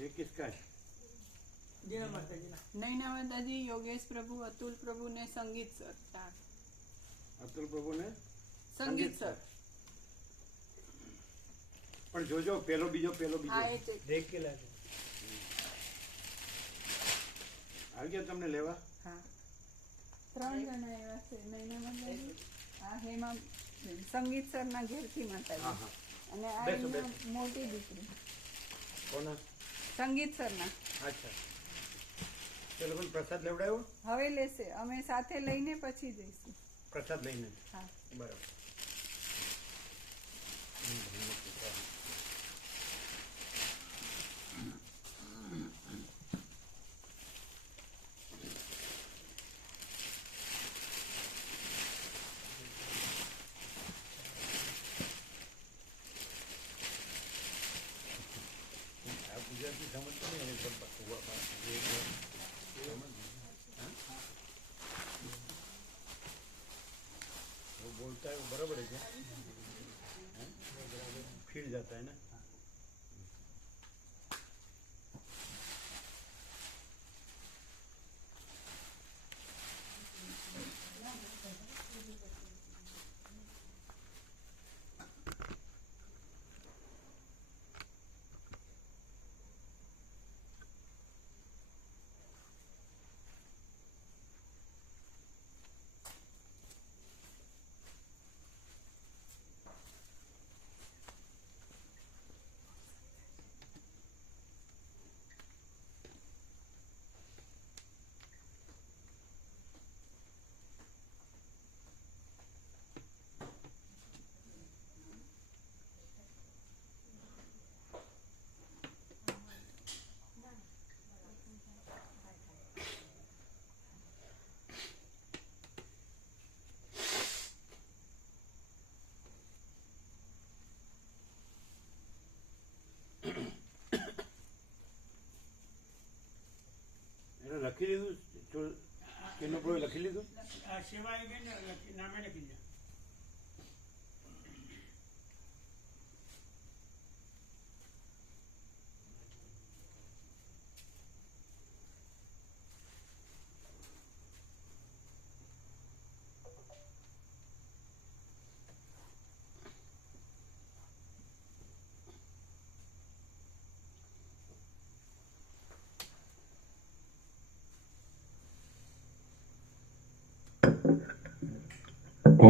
ये किसका है? नैना माताजी, योगेश प्रभु, अतुल प्रभु ने संगीत सर। चार अतुल प्रभु ने संगीत सर। पण જોજો પેલો બીજો હા એ છે. देख के लागे આવી ગયા તમને લેવા? હા, 3 જણા એવા છે. નૈના માતાજી, આ હેમા સંગીત સર ના ઘેરથી હા માતાજી, હા અને આ બેસો, એમના બેસો. મોટી દીકરી કોના? સંગીત સર ના. અચ્છા, તે લોકોને પ્રસાદ લેવડાવ્યો? હવે લેશે, અમે સાથે લઈને પછી જઈશું. પ્રસાદ લઈને? હા. બરાબર. ગુજરાતી સમજતો નહીં वो बोलता है वो बराबर है क्या? फिर जाता है ना? લખી લીધું? કેનો કોઈ લખી લીધું? सेवा आई गई ना नामे लखी दिया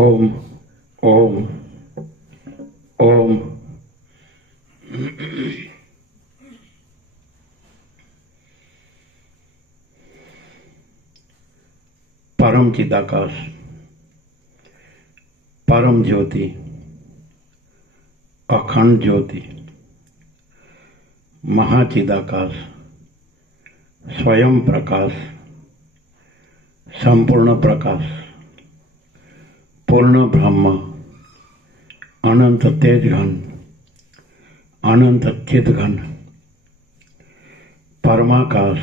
ओम ओम ओम परम चिदाकाश, परम ज्योति, अखंड ज्योति, महाचिदाकाश, स्वयं प्रकाश, संपूर्ण प्रकाश, पूर्ण ब्रह्म, अनंत तेज घन, अनंत चित घन, परमाकाश,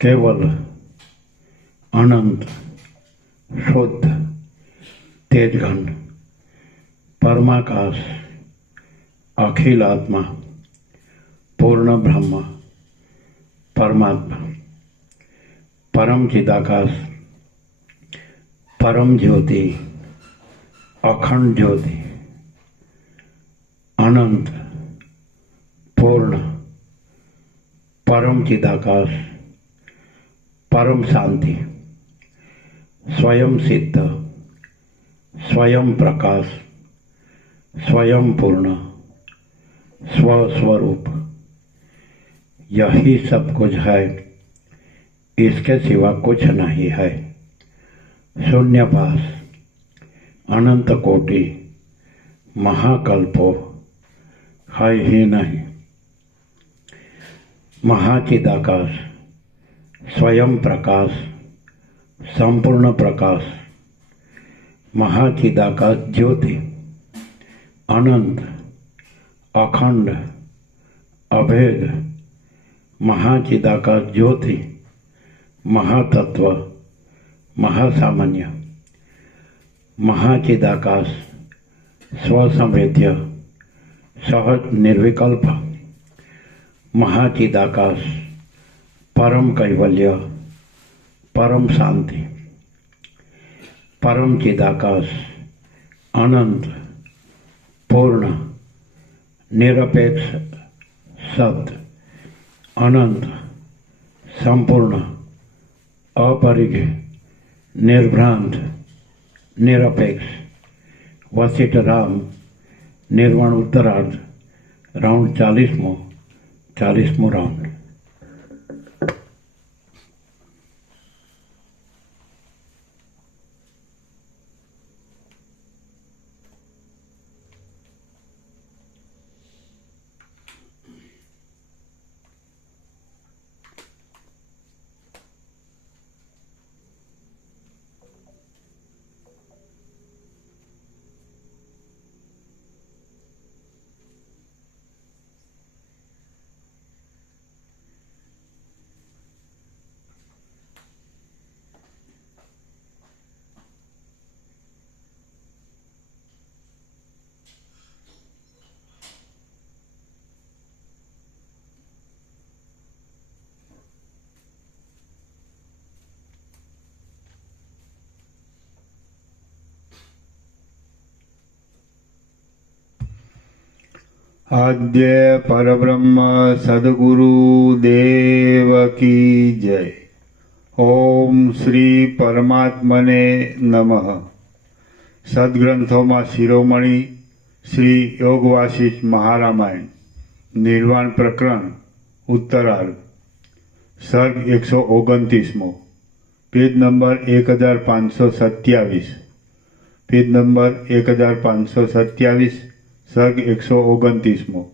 केवल अनंत शुद्ध तेज घन, परमाकाश, अखिल आत्मा, पूर्ण ब्रह्म, परमात्मा, परम चिदाकाश, परम ज्योति, अखंड ज्योति, अनंत पूर्ण परम चिदाकाश, परम शांति, स्वयं सिद्ध, स्वयं प्रकाश, स्वयं पूर्ण, स्वस्वरूप, यही सब कुछ है, इसके सिवा कुछ नहीं है। शून्यपास, अनंत कोटि, महाकल्पो है ही नहीं। महाचिदाकाश, स्वयं प्रकाश, संपूर्ण प्रकाश, महाचिदाकाश ज्योति, अनंत, अखंड, अभेद, महाचिदाकाश ज्योति, महातत्व, महासामान्य, महाचिदाकाश, स्वसंवेद्य, सहज निर्विकल्प, महाचिदाकाश, परम कैवल्य, परम शांति, परम चिदाकाश, अनंत, पूर्ण, निरपेक्ष, सत्य, अनंत, संपूर्ण, अपरिग्रह, निर्भ्रांत, निरपेक्ष, वशिष्ठ राम, निर्वाण उत्तरार्ध, राउंड 40मो राउंड। आद्य परब्रह्म सद्गुरु देव की जय। ओम श्री परमात्मने नमः। सद्ग्रंथों शिरोमणि श्री योग वासिष्ठ महारामायण निर्वाण प्रकरण उत्तरार्ध सर्ग 129मो पेज नंबर 1527 पेज नंबर 1527 सर्ग 129मो।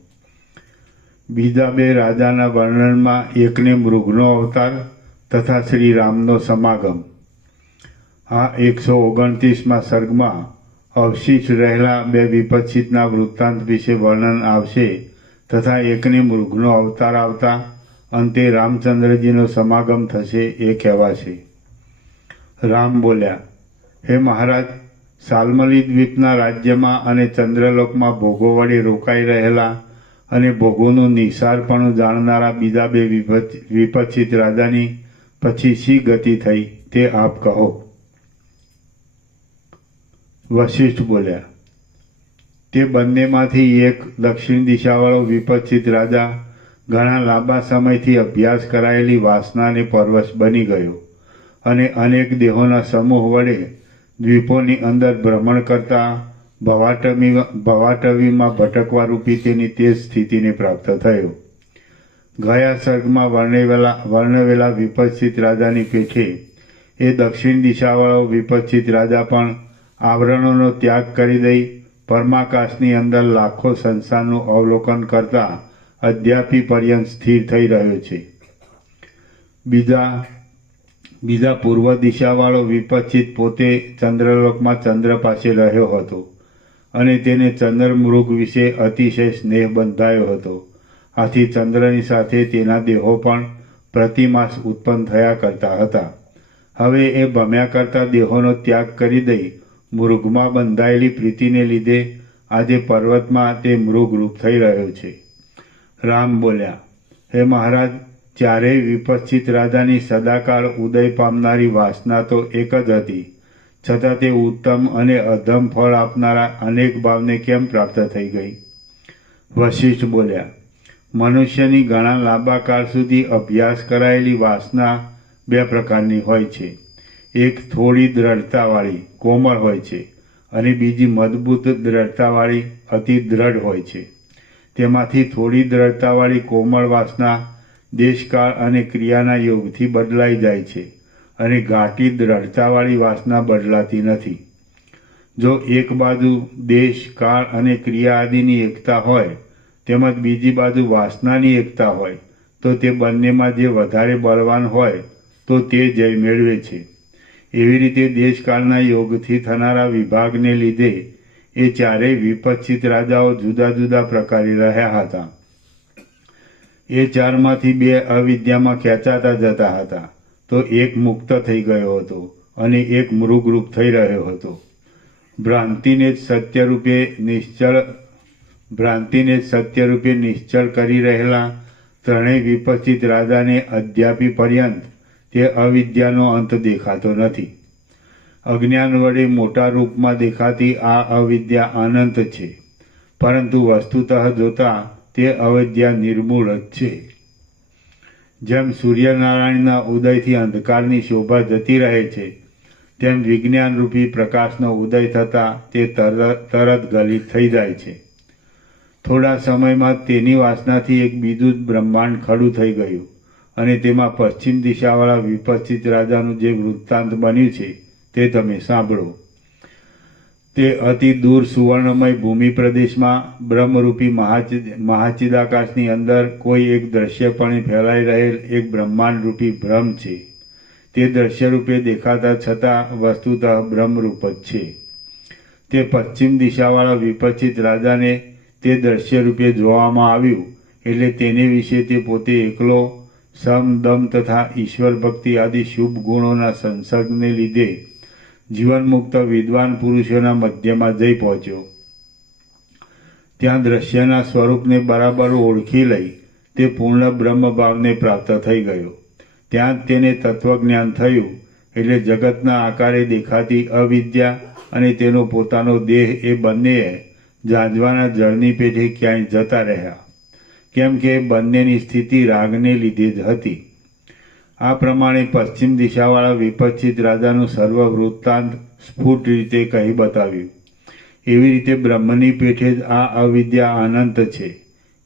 बीजा बे राजाना वर्णनमां एकने मृगनो अवतार तथा श्री रामनो समागम। आ 129માં સર્ગમાં અવશિષ્ટ રહેલા બે વિપક્ષિતના વૃત્તાંત વિશે વર્ણન આવશે તથા એકને મૃગનો અવતાર આવતા અંતે રામચંદ્રજીનો સમાગમ થશે એ કહેવાશે। રામ બોલ્યા, હે મહારાજ, સાલમલી દ્વીપના રાજ્યમાં અને ચંદ્રલોકમાં ભોગો વડે રોકાઈ રહેલા અને ભોગોનું નિસારપણું જાણનારા બીજા બે વિપક્ષિત રાજાની પછી શી ગતિ થઈ તે આપ કહો। વશિષ્ઠ બોલ્યા, તે બંનેમાંથી એક દક્ષિણ દિશાવાળો વિપક્ષિત રાજા ઘણા લાંબા સમયથી અભ્યાસ કરાયેલી વાસનાને પરવશ બની ગયો અને અનેક દેહોના સમૂહ વડે દ્વીપોની અંદર ભ્રમણ કરતા ભવાટવીમાં ભટકવા રૂપી તેની તે સ્થિતિને પ્રાપ્ત થયો। ગયા સર્ગમાં વર્ણવેલા વિપક્ષિત રાજાની પેઠે એ દક્ષિણ દિશાવાળો વિપક્ષિત રાજા પણ આવરણોનો ત્યાગ કરી દઈ પરમાકાશની અંદર લાખો સંસારનું અવલોકન કરતા અદ્યાપી પર્યંત સ્થિર થઈ રહ્યો છે। બીજા પૂર્વ દિશાવાળો વિપક્ષિત પોતે ચંદ્રલોકમાં ચંદ્ર પાસે રહ્યો હતો અને તેને ચંદ્રમૃગ વિશે અતિશય સ્નેહ બંધાયો હતો। આથી ચંદ્રની સાથે તેના દેહો પણ પ્રતિમાસ ઉત્પન્ન થયા કરતા હતા। હવે એ ભમ્યા કરતા દેહોનો ત્યાગ કરી દઈ મૃગમાં બંધાયેલી પ્રીતિને લીધે આજે પર્વતમાં તે મૃગરૂપ થઈ રહ્યો છે। રામ બોલ્યા, હે મહારાજ, ચારેય વિપક્ષિત રાજાની સદાકાળ ઉદય પામનારી વાસના તો એક જ હતી, છતાં તે ઉત્તમ અને અધમ ફળ આપનારા અનેક ભાવને કેમ પ્રાપ્ત થઈ ગઈ? વશિષ્ઠ બોલ્યા, મનુષ્યની ઘણા લાંબા કાળ સુધી અભ્યાસ કરાયેલી વાસના બે પ્રકારની હોય છે। એક થોડી દ્રઢતાવાળી કોમળ હોય છે અને બીજી મજબૂત દ્રઢતાવાળી અતિ દ્રઢ હોય છે। તેમાંથી થોડી દ્રઢતાવાળી કોમળ વાસના દેશકાળ અને ક્રિયાના યોગથી બદલાઈ જાય છે અને ઘાટી દ્રઢતાવાળી વાસના બદલાતી નથી। જો એક બાજુ દેશ કાળ અને ક્રિયા આદિની એકતા હોય તેમજ બીજી બાજુ વાસનાની એકતા હોય તો તે બંનેમાં જે વધારે બળવાન હોય તો તે જય મેળવે છે। એવી રીતે દેશકાળના યોગથી થનારા વિભાગને લીધે એ ચારેય વિપક્ષિત રાજાઓ જુદા જુદા પ્રકારે રહ્યા હતા। એ ચારમાંથી બે અવિદ્યામાં ખેંચાતા જતા હતા તો એક મુક્ત થઈ ગયો હતો અને એક મૃગરૂપ થઈ રહ્યો હતો। ભ્રાંતિને સત્યરૂપે નિશ્ચળ કરી રહેલા ત્રણેય વિપશ્ચિત રાજાને અદ્યાપી પર્યંત તે અવિદ્યાનો અંત દેખાતો નથી. અજ્ઞાન વડે મોટા રૂપમાં દેખાતી આ અવિદ્યા અનંત છે, પરંતુ વસ્તુતઃ જોતા તે અવિદ્યા નિર્મૂળ જ છે. જેમ સૂર્યનારાયણના ઉદયથી અંધકારની શોભા જતી રહે છે, તેમ વિજ્ઞાનરૂપી પ્રકાશનો ઉદય થતાં તે તરત ગલિત થઈ જાય છે. થોડા સમયમાં તેની વાસનાથી એક બીજું જ બ્રહ્માંડ ખડું થઈ ગયું અને તેમાં પશ્ચિમ દિશાવાળા વિપશ્ચિત રાજાનું જે વૃત્તાંત બન્યું છે તે તમે સાંભળો. તે અતિ દૂર સુવર્ણમય ભૂમિ પ્રદેશમાં બ્રહ્મરૂપી મહાચિદાકાશની અંદર કોઈ એક દ્રશ્યપણે ફેલાઈ રહેલ એક બ્રહ્માંડરૂપી બ્રહ્મ છે. તે દ્રશ્યરૂપે દેખાતા છતાં વસ્તુતઃ બ્રહ્મરૂપ જ છે. તે પશ્ચિમ દિશાવાળા વિપશ્ચિત રાજાને તે દ્રશ્યરૂપે જોવામાં આવ્યું, એટલે તેને વિશે તે પોતે એકલો સમ દમ તથા ઈશ્વર ભક્તિ આદિ શુભ ગુણોના સંસર્ગને લીધે જીવનમુક્ત વિદ્વાન પુરુષોના મધ્યમાં જઈ પહોંચ્યો. ત્યાં દ્રશ્યના સ્વરૂપને બરાબર ઓળખી લઈ તે પૂર્ણ બ્રહ્મભાવને પ્રાપ્ત થઈ ગયો. ત્યાં જ તેને તત્વજ્ઞાન થયું, એટલે જગતના આકારે દેખાતી અવિદ્યા અને તેનો પોતાનો દેહ એ બંને ઝાંઝવાના જળની પેઠે ક્યાંય જતા રહ્યા, કેમ કે બંનેની સ્થિતિ રાગને લીધે જ હતી. આ પ્રમાણે પશ્ચિમ દિશાવાળા વિપશ્ચિત રાજાનું સર્વ વૃત્તાંત સ્ફુટ રીતે કહી બતાવ્યું. એવી રીતે બ્રહ્મની પેઠે જ આ અવિદ્યા અનંત છે,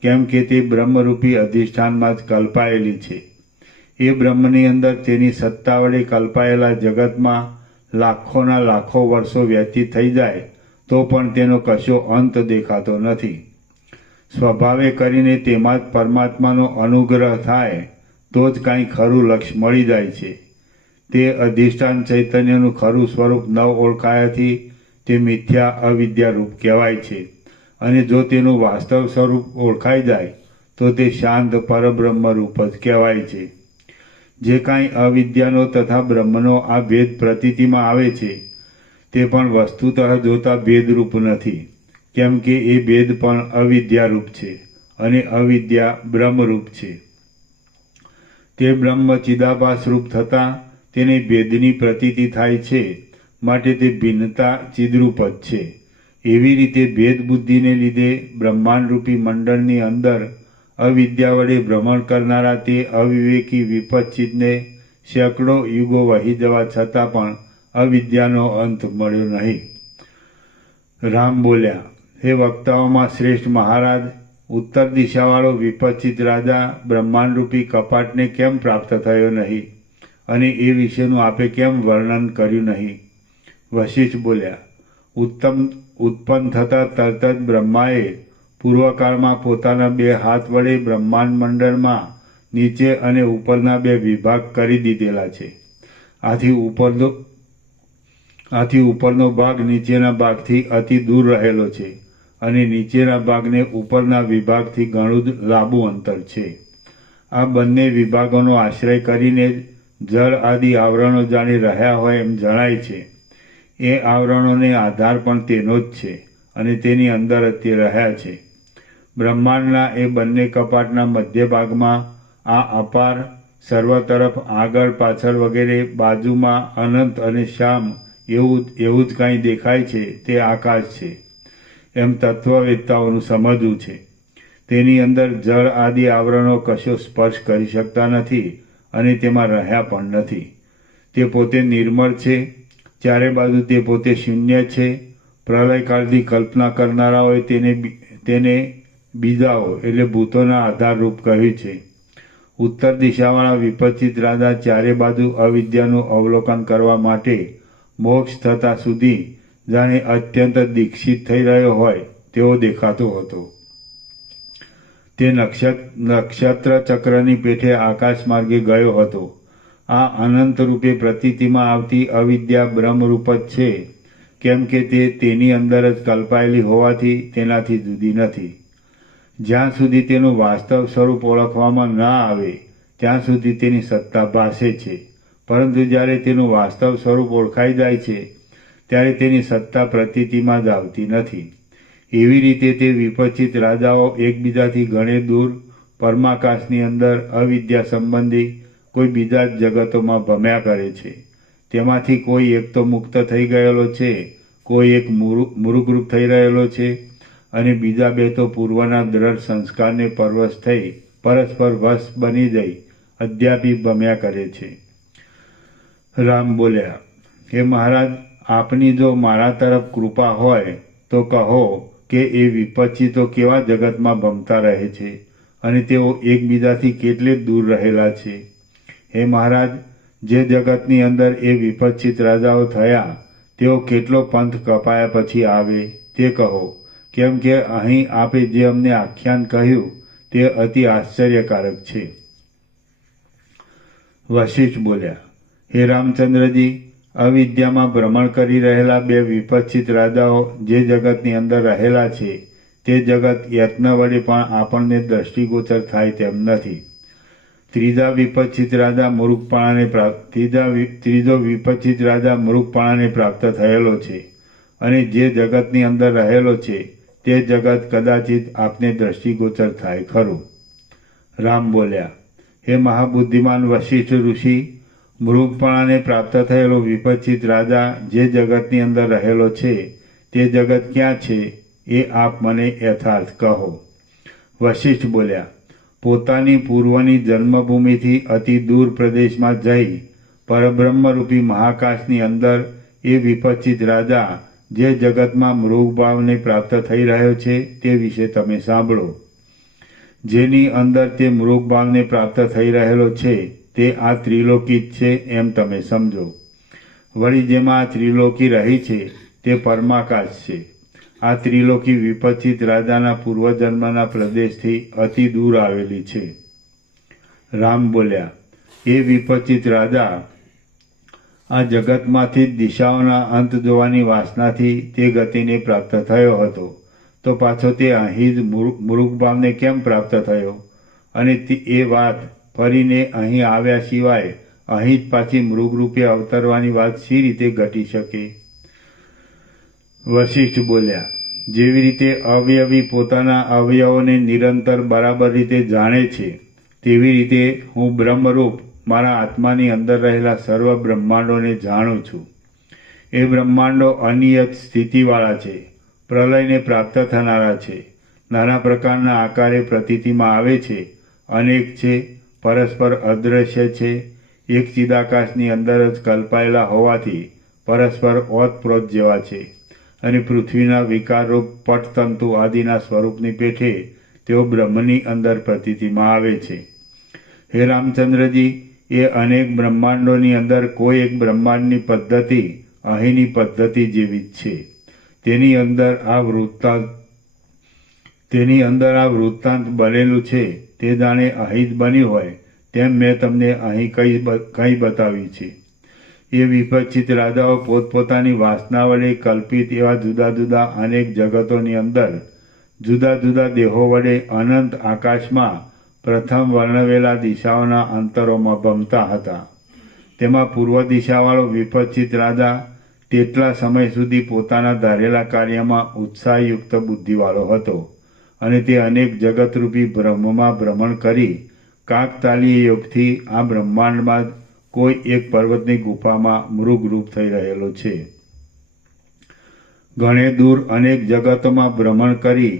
કેમ કે તે બ્રહ્મરૂપી અધિષ્ઠાનમાં જ કલ્પાયેલી છે. એ બ્રહ્મની અંદર તેની સત્તા વડે કલ્પાયેલા જગતમાં લાખોના લાખો વર્ષો વ્યતીત થઈ જાય તો પણ તેનો કશો અંત દેખાતો નથી. સ્વભાવે કરીને તેમાં જ પરમાત્માનો અનુગ્રહ થાય તો જ કાંઈ ખરું લક્ષ્ય મળી જાય છે. તે અધિષ્ઠાન ચૈતન્યનું ખરું સ્વરૂપ ન ઓળખાયાથી તે મિથ્યા અવિદ્યારૂપ કહેવાય છે, અને જો તેનું વાસ્તવ સ્વરૂપ ઓળખાઈ જાય તો તે શાંત પરબ્રહ્મ રૂપ જ કહેવાય છે. જે કાંઈ અવિદ્યાનો તથા બ્રહ્મનો આ ભેદ પ્રતીતિમાં આવે છે તે પણ વસ્તુતઃ જોતા ભેદરૂપ નથી, કેમ કે એ ભેદ પણ અવિદ્યારૂપ છે અને અવિદ્યા બ્રહ્મરૂપ છે. તે બ્રહ્મ ચિદાભાસ રૂપ થતાં તેને ભેદની પ્રતીતિ થાય છે, માટે તે ભિન્નતા ચિદરૂપ જ છે. એવી રીતે ભેદ બુદ્ધિને લીધે બ્રહ્માંડરૂપી મંડળની અંદર અવિદ્યા વડે ભ્રમણ કરનારા તે અવિવેકી વિપશ્ચિતને સેંકડો યુગો વહી જવા છતાં પણ અવિદ્યાનો અંત મળ્યો નહીં. રામ બોલ્યા, હે વક્તાઓમાં શ્રેષ્ઠ મહારાજ, ઉત્તર દિશાવાળો વિપશ્ચિત રાજા બ્રહ્માંડરૂપી કપાટને કેમ પ્રાપ્ત થયો નહીં, અને એ વિશેનું આપે કેમ વર્ણન કર્યું નહીં? વશિષ્ઠ બોલ્યા, ઉત્પન્ન થતાં તરત જ બ્રહ્માએ પૂર્વકાળમાં પોતાના 2 હાથ વડે બ્રહ્માંડ મંડળમાં નીચે અને ઉપરના 2 વિભાગ કરી દીધેલા છે. આથી ઉપરનો ભાગ નીચેના ભાગથી અતિ દૂર રહેલો છે, અને નીચેના ભાગને ઉપરના વિભાગથી ઘણું જ લાંબુ અંતર છે. આ બંને વિભાગોનો આશ્રય કરીને જ જળ આદિ આવરણો જાણી રહ્યા હોય એમ જણાય છે. એ આવરણોને આધાર પણ તેનો જ છે, અને તેની અંદર જ તે રહ્યા છે. બ્રહ્માંડના એ બંને કપાટના મધ્ય ભાગમાં આ અપાર, સર્વ તરફ આગળ પાછળ વગેરે બાજુમાં અનંત અને શ્યામ એવું જ કાંઈ દેખાય છે તે આકાશ છે એમ તત્વવેત્તાઓનું સમજવું છે. તેની અંદર જળ આદિ આવરણો કશો સ્પર્શ કરી શકતા નથી અને તેમાં રહ્યા પણ નથી. તે પોતે નિર્મળ છે, ચારે બાજુ તે પોતે શૂન્ય છે. પ્રલયકાળથી કલ્પના કરનારાઓએ તેને બીજાઓ એટલે ભૂતોના આધારરૂપ કહ્યું છે. ઉત્તર દિશાવાળા વિપશ્ચિત રાજા ચારે બાજુ અવિદ્યાનું અવલોકન કરવા માટે મોક્ષ થતા સુધી જાણે અત્યંત દીક્ષિત થઈ રહ્યો હોય તેવો દેખાતો હતો. તે નક્ષત્ર ચક્રની પેઠે આકાશ માર્ગે ગયો હતો. આ અનંત રૂપે પ્રતીતિમાં આવતી અવિદ્યા બ્રહ્મરૂપ જ છે, કેમ કે તે તેની અંદર જ કલ્પાયેલી હોવાથી તેનાથી જુદી નથી. જ્યાં સુધી તેનું વાસ્તવ સ્વરૂપ ઓળખવામાં ના આવે ત્યાં સુધી તેની સત્તા ભાસે છે, પરંતુ જ્યારે તેનું વાસ્તવ સ્વરૂપ ઓળખાઈ જાય છે ત્યારે તેની સત્તા પ્રતીતિમાં જ આવતી નથી. એવી રીતે તે વિપશ્ચિત રાજાઓ એકબીજાથી ઘણે દૂર પરમાકાશની અંદર અવિદ્યા સંબંધી કોઈ બીજા જ જગતોમાં ભમ્યા કરે છે. તેમાંથી કોઈ એક તો મુક્ત થઈ ગયેલો છે, કોઈ એક મૂર્ખરૂપ થઈ રહેલો છે, અને બીજા બે તો પૂર્વના દ્રઢ સંસ્કારને પરવશ થઈ પરસ્પર વશ બની જઈ અદ્યાપી ભમ્યા કરે છે. રામ બોલ્યા, હે મહારાજ, આપની જો મારા તરફ કૃપા હોય તો કહો કે એ વિપચ્છિતો કેવા જગતમાં ભમતા રહે છે અને તેઓ એકબીજાથી કેટલે દૂર રહેલા છે. હે મહારાજ, જે જગતની અંદર એ વિપચ્છિત રાજાઓ થયા તેઓ કેટલો પંથ કપાયા પછી આવે તે કહો, કેમ કે અહીં આપે જે અમને આખ્યાન કહ્યું તે અતિ આશ્ચર્યકારક છે. વશિષ્ઠ બોલ્યા, હે રામચંદ્રજી, અવિદ્યામાં ભ્રમણ કરી રહેલા બે વિપચ્છિત રાજાઓ જે જગતની અંદર રહેલા છે તે જગત યત્ન વડે પણ આપણને દ્રષ્ટિગોચર થાય તેમ નથી. ત્રીજો વિપચ્છિત રાજા મૂર્ખપણાને પ્રાપ્ત થયેલો છે અને જે જગતની અંદર રહેલો છે તે જગત કદાચિત આપને દ્રષ્ટિગોચર થાય ખરું. રામ બોલ્યા, હે મહાબુદ્ધિમાન વશિષ્ઠ ઋષિ, મૃગપણાને પ્રાપ્ત થયેલો વિપચ્છિત રાજા જે જગતની અંદર રહેલો છે તે જગત ક્યાં છે એ આપ મને યથાર્થ કહો. વશિષ્ઠ બોલ્યા, પોતાની પૂર્વની જન્મભૂમિથી અતિ દૂર પ્રદેશમાં જઈ પરબ્રહ્મરૂપી મહાકાશની અંદર એ વિપચ્છિત રાજા જે જગતમાં મૃગભાવને પ્રાપ્ત થઈ રહ્યો છે તે વિશે તમે સાંભળો. જેની અંદર તે મૃગભાવને પ્રાપ્ત થઈ રહેલો છે તે આ ત્રિલોકી જ છે એમ તમે સમજો. વળી જેમાં આ ત્રિલોકી રહી છે તે પરમાકાશ છે. આ ત્રિલોકી વિપચ્છિત રાજાના પૂર્વજન્મના પ્રદેશથી અતિ દૂર આવેલી છે. રામ બોલ્યા, એ વિપચ્છિત રાજા આ જગતમાંથી જ દિશાઓના અંત જોવાની વાસનાથી તે ગતિને પ્રાપ્ત થયો હતો, તો પાછો તે અહીં જ મૃગભાવને કેમ પ્રાપ્ત થયો? અને એ વાત ફરીને અહીં આવ્યા સિવાય અહીં જ પાછી મૃગરૂપે અવતરવાની વાત શી રીતે ઘટી શકે? વશિષ્ઠ બોલ્યા, જેવી રીતે અવયવી પોતાના અવયવોને નિરંતર બરાબર રીતે જાણે છે તેવી રીતે હું બ્રહ્મરૂપ મારા આત્માની અંદર રહેલા સર્વ બ્રહ્માંડોને જાણું છું. એ બ્રહ્માંડો અનિયત સ્થિતિવાળા છે, પ્રલયને પ્રાપ્ત થનારા છે, નાના પ્રકારના આકારે પ્રતીતિમાં આવે છે, અનેક છે, પરસ્પર અદ્રશ્ય છે, એક ચિદાકાશની અંદર જ કલ્પાયેલા હોવાથી પરસ્પર ઓતપ્રોત જેવા છે, અને પૃથ્વીના વિકારરૂપ પટતંતુ આદિના સ્વરૂપની પેઠે તેઓ બ્રહ્મની અંદર પ્રતીતિમાં આવે છે. હે રામચંદ્રજી, એ અનેક બ્રહ્માંડોની અંદર કોઈ એક બ્રહ્માંડની પદ્ધતિ અહીંની પદ્ધતિ જેવી જ છે. તેની અંદર આ વૃત્તાંત બનેલું છે તે જાણે અહીં જ બન્યું હોય તેમ મેં તમને અહીં કંઈ બતાવ્યું છે. એ વિપચ્છિત રાજાઓ પોતપોતાની વાસના વડે કલ્પિત એવા જુદા જુદા અનેક જગતોની અંદર જુદા જુદા દેહો વડે અનંત આકાશમાં પ્રથમ વર્ણવેલા દિશાઓના અંતરોમાં ભમતા હતા. તેમાં પૂર્વ દિશાવાળો વિપચ્છિત રાજા તેટલા સમય સુધી પોતાના ધારેલા કાર્યમાં ઉત્સાહયુક્ત બુદ્ધિવાળો હતો અને તે અનેક જગતરૂપી બ્રહ્મમાં ભ્રમણ કરી કાકતાલીય યોગથી આ બ્રહ્માંડમાં કોઈ એક પર્વતની ગુફામાં મૃગરૂપ થઈ રહેલો છે. ઘણે દૂર અનેક જગતોમાં ભ્રમણ કરી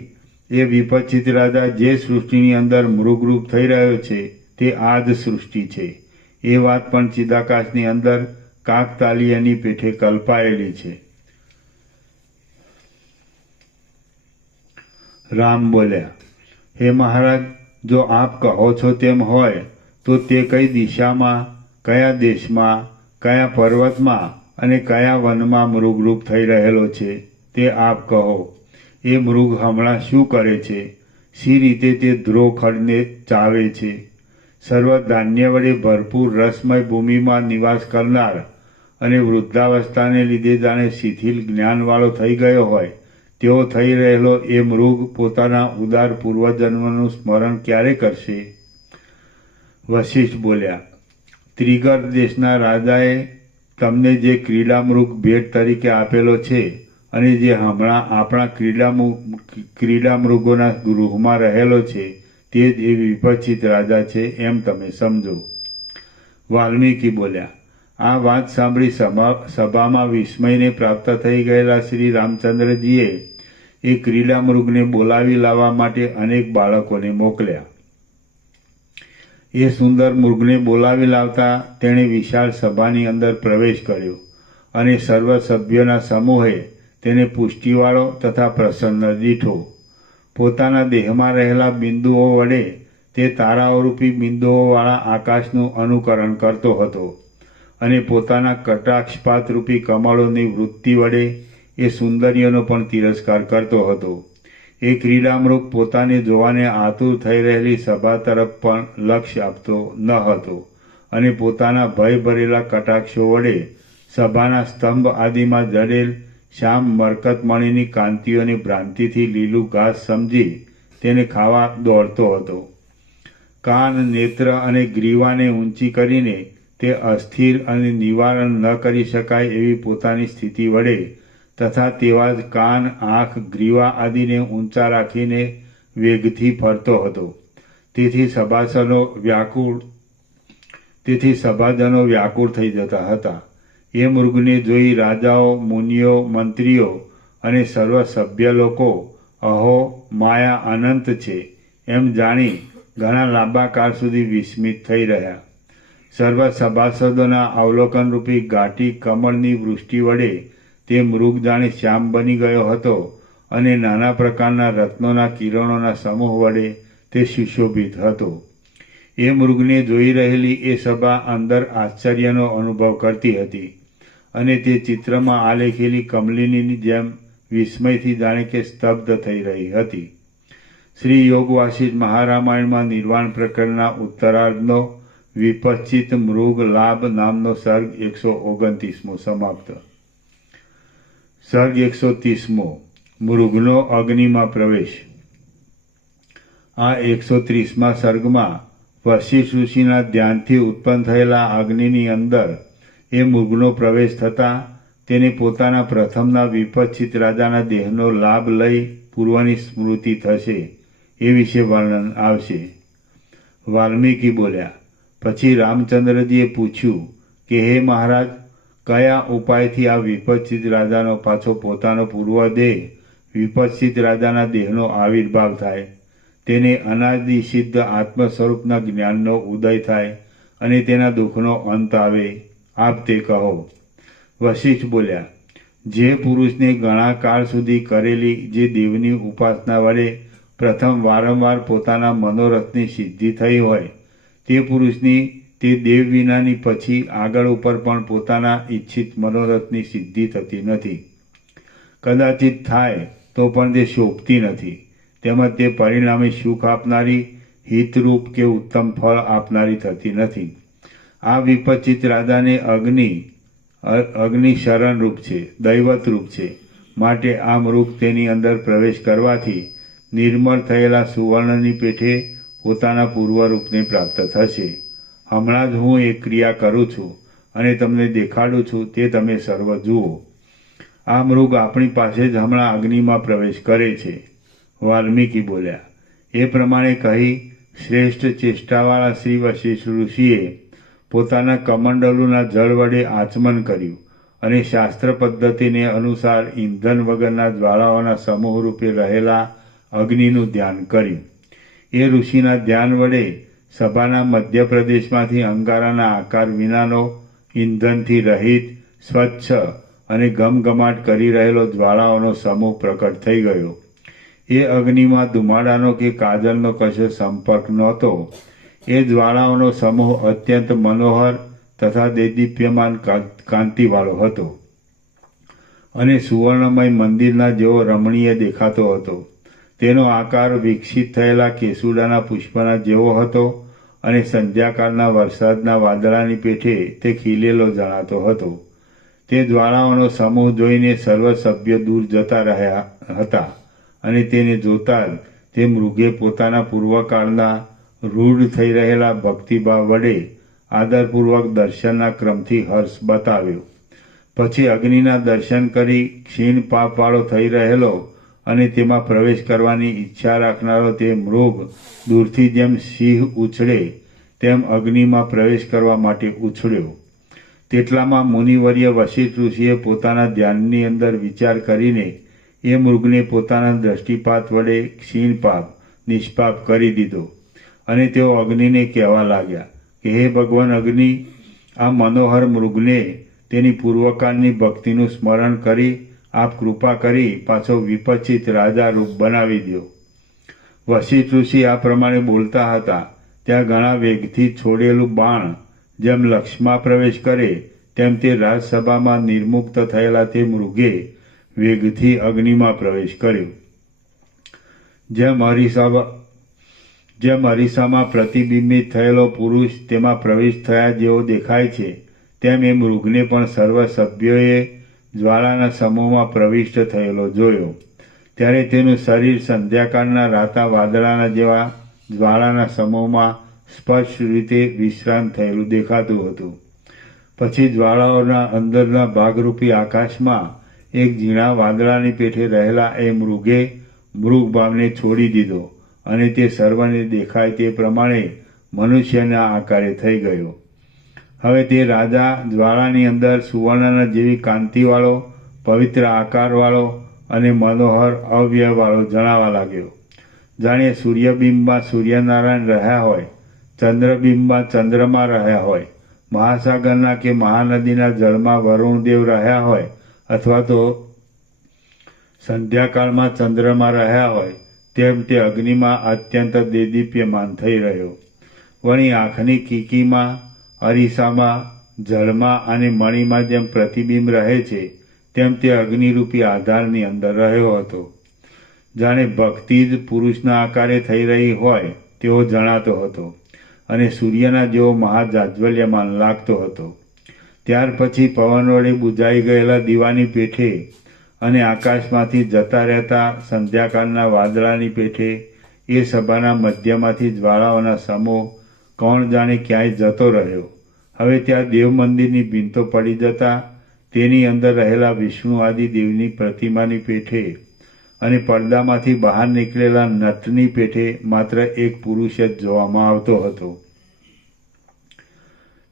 એ વિપચ્છિત રાજા જે સૃષ્ટિની અંદર મૃગરૂપ થઈ રહ્યો છે તે આ જ સૃષ્ટિ છે. એ વાત પણ ચિદાકાશની અંદર કાકતાલીયની પેઠે કલ્પાયેલી છે. રામ બોલ્યા, હે મહારાજ, જો આપ કહો છો તેમ હોય તો તે કઈ દિશામાં, કયા દેશમાં, કયા પર્વતમાં અને કયા વનમાં મૃગરૂપ થઈ રહેલો છે તે આપ કહો. એ મૃગ હમણાં શું કરે છે? શી રીતે તે ધ્રુવ ખડને ચાવે છે? સર્વ ધાન્ય વડે ભરપૂર રસમય ભૂમિમાં નિવાસ કરનાર અને વૃદ્ધાવસ્થાને લીધે જાણે શિથિલ જ્ઞાનવાળો થઈ ગયો હોય તેવો થઈ રહેલો એ મૃગ પોતાના ઉદાર પૂર્વજન્મનું સ્મરણ ક્યારે કરશે? વશિષ્ઠ બોલ્યા, ત્રિગર દેશના રાજાએ તમને જે ક્રીડામૃગ ભેટ તરીકે આપેલો છે અને જે હમણાં આપણા ક્રીડામૃગોના ગૃહમાં રહેલો છે તે જ એ વિપચિત રાજા છે એમ તમે સમજો. વાલ્મીકી બોલ્યા, આ વાત સાંભળી સભામાં વિસ્મયને પ્રાપ્ત થઈ ગયેલા શ્રી રામચંદ્રજીએ એ ક્રીડા મૃગને બોલાવી લાવવા માટે અનેક બાળકોને મોકલ્યા. એ સુંદર મૃગને બોલાવી લાવતા તેણે વિશાળ સભાની અંદર પ્રવેશ કર્યો અને સર્વ સભ્યોના સમૂહે તેને પુષ્ટિવાળો તથા પ્રસન્ન દીઠો. પોતાના દેહમાં રહેલા બિંદુઓ વડે તે તારાઓરૂપી બિંદુઓવાળા આકાશનું અનુકરણ કરતો હતો અને પોતાના કટાક્ષપાતરૂપી કમળોની વૃત્તિ વડે એ સુંદરીઓનો પણ તિરસ્કાર કરતો હતો. એ ક્રીડામૃગ પોતાને જોવાને આતુર થઈ રહેલી સભા તરફ પણ લક્ષ્ય આપતો ન હતો અને પોતાના ભય ભરેલા કટાક્ષો વડે સભાના સ્તંભ આદિમાં જડેલ શ્યામ મરકતમણીની કાંતિઓની ભ્રાંતિથી લીલું ઘાસ સમજી તેને ખાવા દોડતો હતો. કાન, નેત્ર અને ગ્રીવાને ઊંચી કરીને તે અસ્થિર અને નિવારણ ન કરી શકાય એવી પોતાની સ્થિતિ વડે તથા તેવા જ કાન, આંખ, ગ્રીવા આદિને ઊંચા રાખીને વેગથી ફરતો હતો. તેથી સભાજનો વ્યાકુળ થઈ જતા હતા. એ મૃગને જોઈ રાજાઓ, મુનિઓ, મંત્રીઓ અને સર્વ સભ્ય લોકો અહો, માયા અનંત છે એમ જાણી ઘણા લાંબા કાળ સુધી વિસ્મિત થઈ રહ્યા. સર્વ સભાસદોના અવલોકનરૂપી ઘાટી કમળની વૃષ્ટિ વડે તે મૃગ જાણે શ્યામ બની ગયો હતો અને નાના પ્રકારના રત્નોના કિરણોના સમૂહ વડે તે સુશોભિત હતો. એ મૃગને જોઈ રહેલી એ સભા અંદર આશ્ચર્યનો અનુભવ કરતી હતી અને તે ચિત્રમાં આલેખેલી કમલિનીની જેમ વિસ્મયથી જાણે કે સ્તબ્ધ થઈ રહી હતી. શ્રી યોગ વાસિષ્ઠ મહારામાયણમાં નિર્વાણ પ્રકરણના ઉત્તરાર્ધનો વિપચિત મૃગ લાભ નામનો સર્ગ 129મો સમાપ્ત. સર્ગ 130મો મૃગનો અગ્નિમાં પ્રવેશ. આ 130મા સર્ગમાં વશિષ્ઠ ઋષિના ધ્યાનથી ઉત્પન્ન થયેલા અગ્નિની અંદર એ મૃગનો પ્રવેશ થતાં તેને પોતાના પ્રથમના વિપચિત રાજાના દેહનો લાભ લઈ પૂર્વની સ્મૃતિ થશે એ વિશે વર્ણન આવશે. વાલ્મીકી બોલ્યા, પછી રામચંદ્રજીએ પૂછ્યું કે હે મહારાજ, કયા ઉપાયથી આ વિપચિત રાજાનો પાછો પોતાનો પૂર્વ દેહ વિપચિત રાજાના દેહનો આવિર્ભાવ થાય, તેને અનાદિ સિદ્ધ આત્મ સ્વરૂપના જ્ઞાનનો ઉદય થાય અને તેના દુઃખનો અંત આવે, આપ તે કહો. વશિષ્ઠ બોલ્યા, જે પુરુષને ઘણા કાળ સુધી કરેલી જે દેવની ઉપાસના વડે પ્રથમ વારંવાર પોતાના મનોરથની સિદ્ધિ થઈ હોય તે પુરુષની તે દેવ વિનાની પછી આગળ ઉપર પણ પોતાના ઈચ્છિત મનોરથની સિદ્ધિ થતી નથી. કદાચિત થાય તો પણ તે શોભતી નથી. તેમજ તે પરિણામે સુખ આપનારી, હિતરૂપ કે ઉત્તમ ફળ આપનારી થતી નથી. આ વિપચિત રાજાને અગ્નિ શરણરૂપ છે, દૈવતરૂપ છે. માટે આ મૃગ તેની અંદર પ્રવેશ કરવાથી નિર્મળ થયેલા સુવર્ણની પેઠે પોતાના પૂર્વરૂપને પ્રાપ્ત થશે. હમણાં જ હું એક ક્રિયા કરું છું અને તમને દેખાડું છું, તે તમે સર્વ જુઓ. આ મૃગ આપણી પાસે જ હમણાં અગ્નિમાં પ્રવેશ કરે છે. વાલ્મીકી બોલ્યા, એ પ્રમાણે કહી શ્રેષ્ઠ ચેષ્ટાવાળા શ્રી વશિષ્ઠ ઋષિએ પોતાના કમંડલુના જળ વડે આચમન કર્યું અને શાસ્ત્ર પદ્ધતિને અનુસાર ઈંધન વગરના જ્વાળાઓના સમૂહ રૂપે રહેલા અગ્નિનું ધ્યાન કર્યું. એ ઋષિના ધ્યાન વડે સભાના મધ્ય પ્રદેશમાંથી અંગારાના આકાર વિનાનો, ઈંધનથી રહિત, સ્વચ્છ અને ગમગમાટ કરી રહેલો જ્વાળાઓનો સમૂહ પ્રકટ થઈ ગયો. એ અગ્નિમાં ધુમાડાનો કે કાજલનો કશો સંપર્ક નહોતો. એ જ્વાળાઓનો સમૂહ અત્યંત મનોહર તથા દેદીપ્યમાન કાંતિવાળો હતો અને સુવર્ણમય મંદિરના જેવો રમણીય દેખાતો હતો. તેનો આકાર વિકસિત થયેલા કેસુડાના પુષ્પના જેવો હતો અને સંધ્યાકાળના વરસાદના વાદળાની પેઠે તે ખીલેલો જણાતો હતો. તે જ્વાળાઓનો સમૂહ જોઈને સર્વ સભ્ય દૂર જતા રહ્યા હતા અને તેને જોતા જ તે મૃગે પોતાના પૂર્વકાળના રૂઢ થઈ રહેલા ભક્તિભાવ વડે આદરપૂર્વક દર્શનના ક્રમથી હર્ષ બતાવ્યો. પછી અગ્નિના દર્શન કરી ક્ષીણ પાપવાળો થઈ રહેલો અને તેમાં પ્રવેશ કરવાની ઈચ્છા રાખનારો તે મૃગ દૂરથી જેમ સિંહ ઉછળે તેમ અગ્નિમાં પ્રવેશ કરવા માટે ઉછળ્યો. તેટલામાં મુનિવર્ય વશિષ્ઠ ઋષિએ પોતાના ધ્યાનની અંદર વિચાર કરીને એ મૃગને પોતાના દ્રષ્ટિપાત વડે ક્ષીણપાપ નિષ્પાપ કરી દીધો અને તેઓ અગ્નિને કહેવા લાગ્યા કે હે ભગવાન અગ્નિ, આ મનોહર મૃગને તેની પૂર્વકાળની ભક્તિનું સ્મરણ કરી આપ કૃપા કરી પાછો વિપચિત રાજા રૂપ બનાવી દો. વશિષ્ઠ ઋષિ આ પ્રમાણે બોલતા હતા ત્યાં ઘણા વેગથી છોડેલું બાણ જેમ લક્ષ્યમાં પ્રવેશ કરે તેમ તે રાજસભામાં નિર્મુક્ત થયેલા તે મૃગે વેગથી અગ્નિમાં પ્રવેશ કર્યો. જેમ અરીસામાં પ્રતિબિંબિત થયેલો પુરુષ તેમાં પ્રવેશ થયા જેવો દેખાય છે તેમ એ મૃગને પણ સર્વ સભ્યોએ જ્વાળાના સમૂહમાં પ્રવિષ્ટ થયેલો જોયો. ત્યારે તેનું શરીર સંધ્યાકાળના રાતા વાદળાના જેવા જ્વાળાના સમૂહમાં સ્પષ્ટ રીતે વિશ્રાંત થયેલું દેખાતું હતું. પછી જ્વાળાઓના અંદરના ભાગરૂપી આકાશમાં એક ઝીણા વાદળાની પેઠે રહેલા એ મૃગે મૃગભાવને છોડી દીધો અને તે સર્વને દેખાય તે પ્રમાણે મનુષ્યના આકારે થઈ ગયો. હવે તે રાજા જ્વાળાની અંદર સુવર્ણના જેવી કાંતિવાળો, પવિત્ર આકારવાળો અને મનોહર અવ્યયવાળો જણાવા લાગ્યો. જાણે સૂર્યબિંબમાં સૂર્યનારાયણ રહ્યા હોય, ચંદ્રબિંબમાં ચંદ્રમા રહ્યા હોય, મહાસાગરના કે મહાનદીના જળમાં વરુણદેવ રહ્યા હોય અથવા તો સંધ્યાકાળમાં ચંદ્રમાં રહ્યા હોય તેમ તે અગ્નિમાં અત્યંત દેદીપ્યમાન થઈ રહ્યો. વળી આંખની કીકીમાં, અરીસામાં, જળમાં અને મણીમાં જેમ પ્રતિબિંબ રહે છે તેમ તે અગ્નિરૂપી આધારની અંદર રહ્યો હતો. જાણે ભક્તિ જ પુરુષના આકારે થઈ રહી હોય તેવો જણાતો હતો અને સૂર્યના જેવો મહાજાજ્વલ્યમાન લાગતો હતો. ત્યાર પછી પવન વડે બુઝાઈ ગયેલા દીવાની પેઠે અને આકાશમાંથી જતા રહેતા સંધ્યાકાળના વાદળાની પેઠે એ સભાના મધ્યમાંથી જ્વાળાઓના સમૂહ કોણ જાણે ક્યાંય જતો રહ્યો. હવે ત્યાં દેવ મંદિરની ભીંતો પડી જતા તેની અંદર રહેલા વિષ્ણુ આદિ દેવની પ્રતિમાની પેઠે અને પડદામાંથી બહાર નીકળેલા નટની પેઠે માત્ર એક પુરુષ જ જોવામાં આવતો હતો.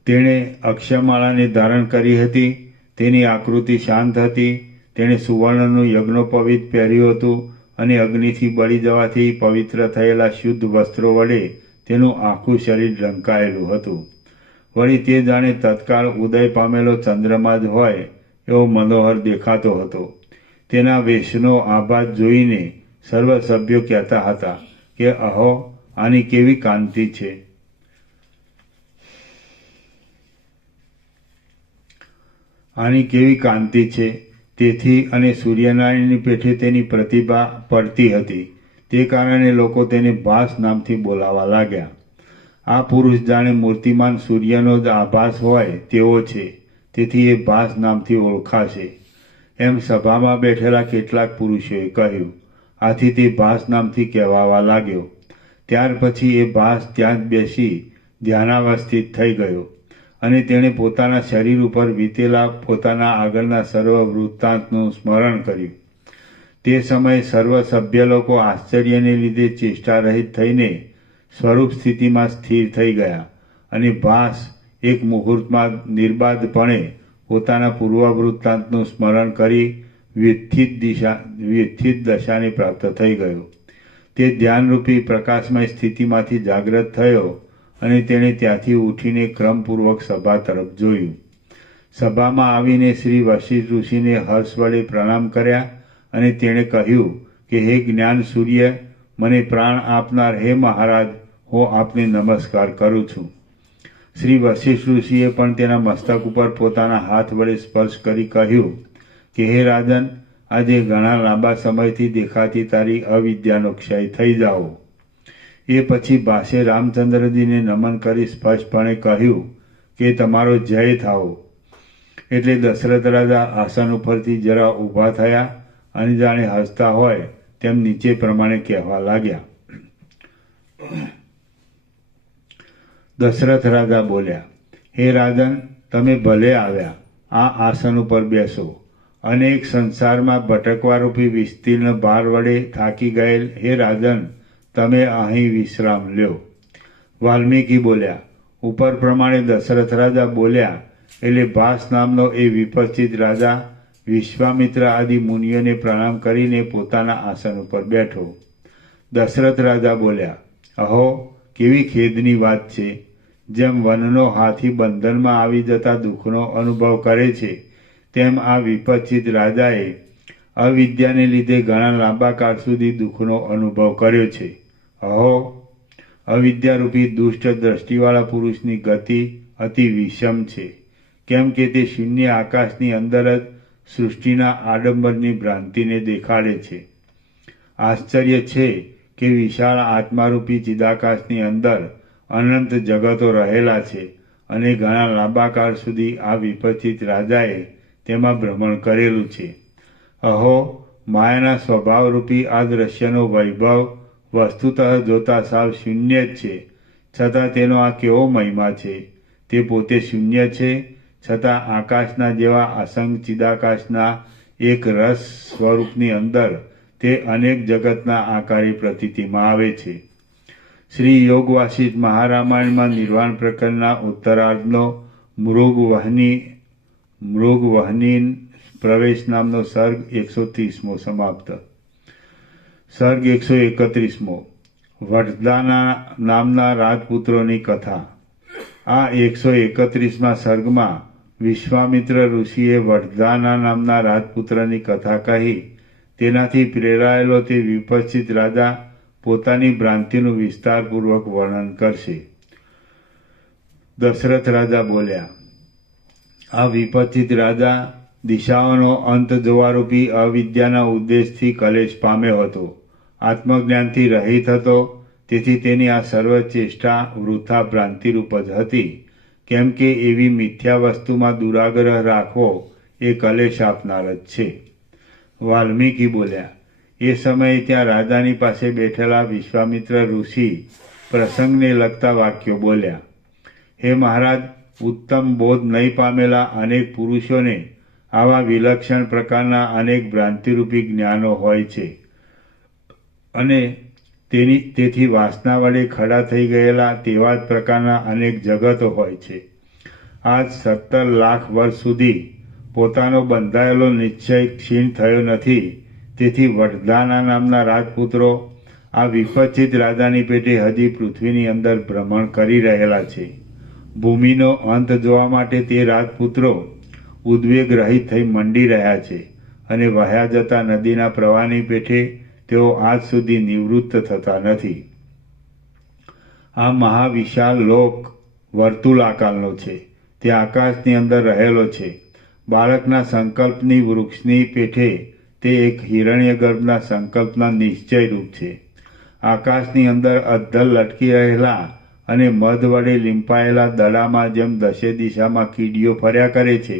તેણે અક્ષમાળાને ધારણ કરી હતી. તેની આકૃતિ શાંત હતી. તેણે સુવર્ણનું યજ્ઞોપવિત પહેર્યું હતું અને અગ્નિથી બળી જવાથી પવિત્ર થયેલા શુદ્ધ વસ્ત્રો વડે તેનું આખું શરીર ઢંકાયેલું હતું. વળી તે જાણે તત્કાળ ઉદય પામેલો ચંદ્રમા જ હોય એવો મનોહર દેખાતો હતો. તેના વેશનો આભાસ જોઈને સર્વ સભ્યો કહેતા હતા કે અહો, આની કેવી કાંતિ છે! આની કેવી કાંતિ છે! તેથી અને સૂર્યનારાયણની પેઠે તેની પ્રતિભા પડતી હતી. તે કારણે લોકો તેને ભાસ નામથી બોલાવા લાગ્યા. આ પુરુષ જાણે મૂર્તિમાન સૂર્યનો જ આભાસ હોય તેવો છે, તેથી એ ભાસ નામથી ઓળખાશે એમ સભામાં બેઠેલા કેટલાક પુરુષોએ કહ્યું. આથી તે ભાસ નામથી કહેવાવા લાગ્યો. ત્યાર પછી એ ભાસ ત્યાં જ બેસી ધ્યાનાવસ્થિત થઈ ગયો અને તેણે પોતાના શરીર ઉપર વીતેલા પોતાના આગળના સર્વ વૃત્તાંતનું સ્મરણ કર્યું. તે સમયે સર્વ સભ્ય લોકો આશ્ચર્યને લીધે ચેષ્ટારહિત થઈને સ્વરૂપ સ્થિતિમાં સ્થિર થઈ ગયા અને ભાસ એક મુહૂર્તમાં નિર્બાધપણે પોતાના પૂર્વ વૃત્તાંતનું સ્મરણ કરી વ્યુત્થિત દશાને પ્રાપ્ત થઈ ગયો. તે ધ્યાનરૂપી પ્રકાશમય સ્થિતિમાંથી જાગ્રત થયો અને તેણે ત્યાંથી ઉઠીને ક્રમપૂર્વક સભા તરફ જોયું. સભામાં આવીને શ્રી વશિષ્ઠ ઋષિને હર્ષ વડે પ્રણામ કર્યા અને તેણે કહ્યું કે હે જ્ઞાન સૂર્ય, મને પ્રાણ આપનાર હે મહારાજ, હું આપને નમસ્કાર કરું છું. શ્રી વશિષ્ઠ ઋષિએ પણ તેના મસ્તક ઉપર પોતાના હાથ વડે સ્પર્શ કરી કહ્યું કે હે રાજન, આજે ઘણા લાંબા સમયથી દેખાતી તારી અવિદ્યાનો ક્ષય થઈ જાઓ. એ પછી ભાસે રામચંદ્રજીને નમન કરી સ્પષ્ટપણે કહ્યું કે તમારો જય થાઓ. એટલે દશરથ રાજા આસન ઉપરથી જરા ઊભા થયા અને જાણે હસતા હોય તેમ નીચે પ્રમાણે કહેવા લાગ્યા. દશરથ રાજા બોલ્યા, હે રાજન, તમે ભલે આવ્યા. આ આસન ઉપર બેસો અનેક સંસારમાં ભટકવારૂપી વિસ્તીર્ણ ભાર વડે થાકી ગયેલ હે રાજન, તમે અહીં વિશ્રામ લ્યો. વાલ્મીકી બોલ્યા. ઉપર પ્રમાણે દશરથ રાજા બોલ્યા એટલે ભાસ નામનો એ વિપશ્ચિત રાજા વિશ્વામિત્ર આદિ મુનિઓને પ્રણામ કરીને પોતાના આસન ઉપર બેઠો. દશરથ રાજા બોલ્યા, અહો, કેવી ખેદની વાત છે. જેમ વનનો હાથી બંધનમાં આવી જતા દુઃખનો અનુભવ કરે છે, તેમ આ વિપશ્ચિત રાજાએ અવિદ્યાને લીધે ઘણા લાંબા કાળ સુધી દુઃખનો અનુભવ કર્યો છે. અહો, અવિદ્યારૂપી દુષ્ટ દ્રષ્ટિવાળા પુરુષની ગતિ અતિ વિષમ છે. કેમ કે તે શૂન્ય આકાશની અંદર જ સૃષ્ટિના આડંબરની ભ્રાંતિને દેખાડે છે. આશ્ચર્ય છે કે વિશાળ આત્મારૂપી ચિદાકાશની અંદર અનંત જગતો રહેલા છે અને ઘણા લાંબા કાળ સુધી આ વિપશ્ચિત રાજાએ તેમાં ભ્રમણ કરેલું છે. અહો, માયાના સ્વભાવરૂપી આ દ્રશ્યનો વૈભવ વસ્તુતઃ જોતા સાવ શૂન્ય જ છે, છતાં તેનો આ કેવો મહિમા છે. તે પોતે શૂન્ય છે, છતાં આકાશના જેવા અસંગ ચિદાકાશના એક રસ સ્વરૂપની અંદર તે અનેક જગતના આકારે પ્રતીતિમાં આવે છે. શ્રી યોગ વાસિષ્ઠ મહારામાયણમાં નિર્વાણ પ્રકરણના ઉત્તરાર્ધનો મૃગવહની પ્રવેશ નામનો સર્ગ 130મો સમાપ્ત. સર્ગ 131મો. વડદાના નામના રાજપુત્રોની કથા. આ 131મા સર્ગમાં વિશ્વામિત્ર ઋષિએ વડદાના નામના રાજપુત્રની કથા કહી તેનાથી પ્રેરાયેલો તે વિપશ્ચિત રાજા પોતાની ભ્રાંતિનું વિસ્તારપૂર્વક વર્ણન કરશે. દશરથ રાજા બોલ્યા, આ વિપશ્ચિત રાજા દિશાઓનો અંત જોવારૂપી અવિદ્યાના ઉદ્દેશથી કલેશ પામ્યો હતો. આત્મજ્ઞાનથી રહિત હતો, તેથી તેની આ સર્વ ચેષ્ટા વૃથા ભ્રાંતિરૂપ જ હતી. કેમ કે એવી મિથ્યા વસ્તુમાં દુરાગ્રહ રાખવો એ કલેશ આપનાર જ છે. વાલ્મીકી બોલ્યા. એ સમયે ત્યાં રાજાની પાસે બેઠેલા વિશ્વામિત્ર ઋષિ પ્રસંગને લગતા વાક્યો બોલ્યા. હે મહારાજ, ઉત્તમ બોધ નહીં પામેલા અનેક પુરુષોને આવા વિલક્ષણ પ્રકારના અનેક ભ્રાંતિરૂપી જ્ઞાનો હોય છે અને તેથી વાસના વડે ખડા થઈ ગયેલા તેવા જ પ્રકારના અનેક જગતો હોય છે. આજ 17 લાખ વર્ષ સુધી પોતાનો બંધાયેલો નિશ્ચય ક્ષીણ થયો નથી. તેથી વડદાના નામના રાજપુત્રો આ વિપશ્ચિત રાજાની પેટે હજી પૃથ્વીની અંદર ભ્રમણ કરી રહેલા છે. ભૂમિનો અંત જોવા માટે તે રાજપુત્રો ઉદ્વેગ રહિત થઈ મંડી રહ્યા છે અને વહ્યા જતા નદીના પ્રવાહની પેઠે તેઓ આજ સુધી નિવૃત્ત થતા નથી. આ મહાવિશાળ લોક વર્તુળ આકારનો છે. તે આકાશની અંદર રહેલો છે. બાળકના સંકલ્પની વૃક્ષની પેઠે તે એક હિરણ્યગર્ભના સંકલ્પના નિશ્ચય રૂપ છે. આકાશની અંદર અદ્ધર લટકી રહેલા અને મધ વડે લીંપાયેલા દડામાં જેમ દશે દિશામાં કીડીઓ ફર્યા કરે છે,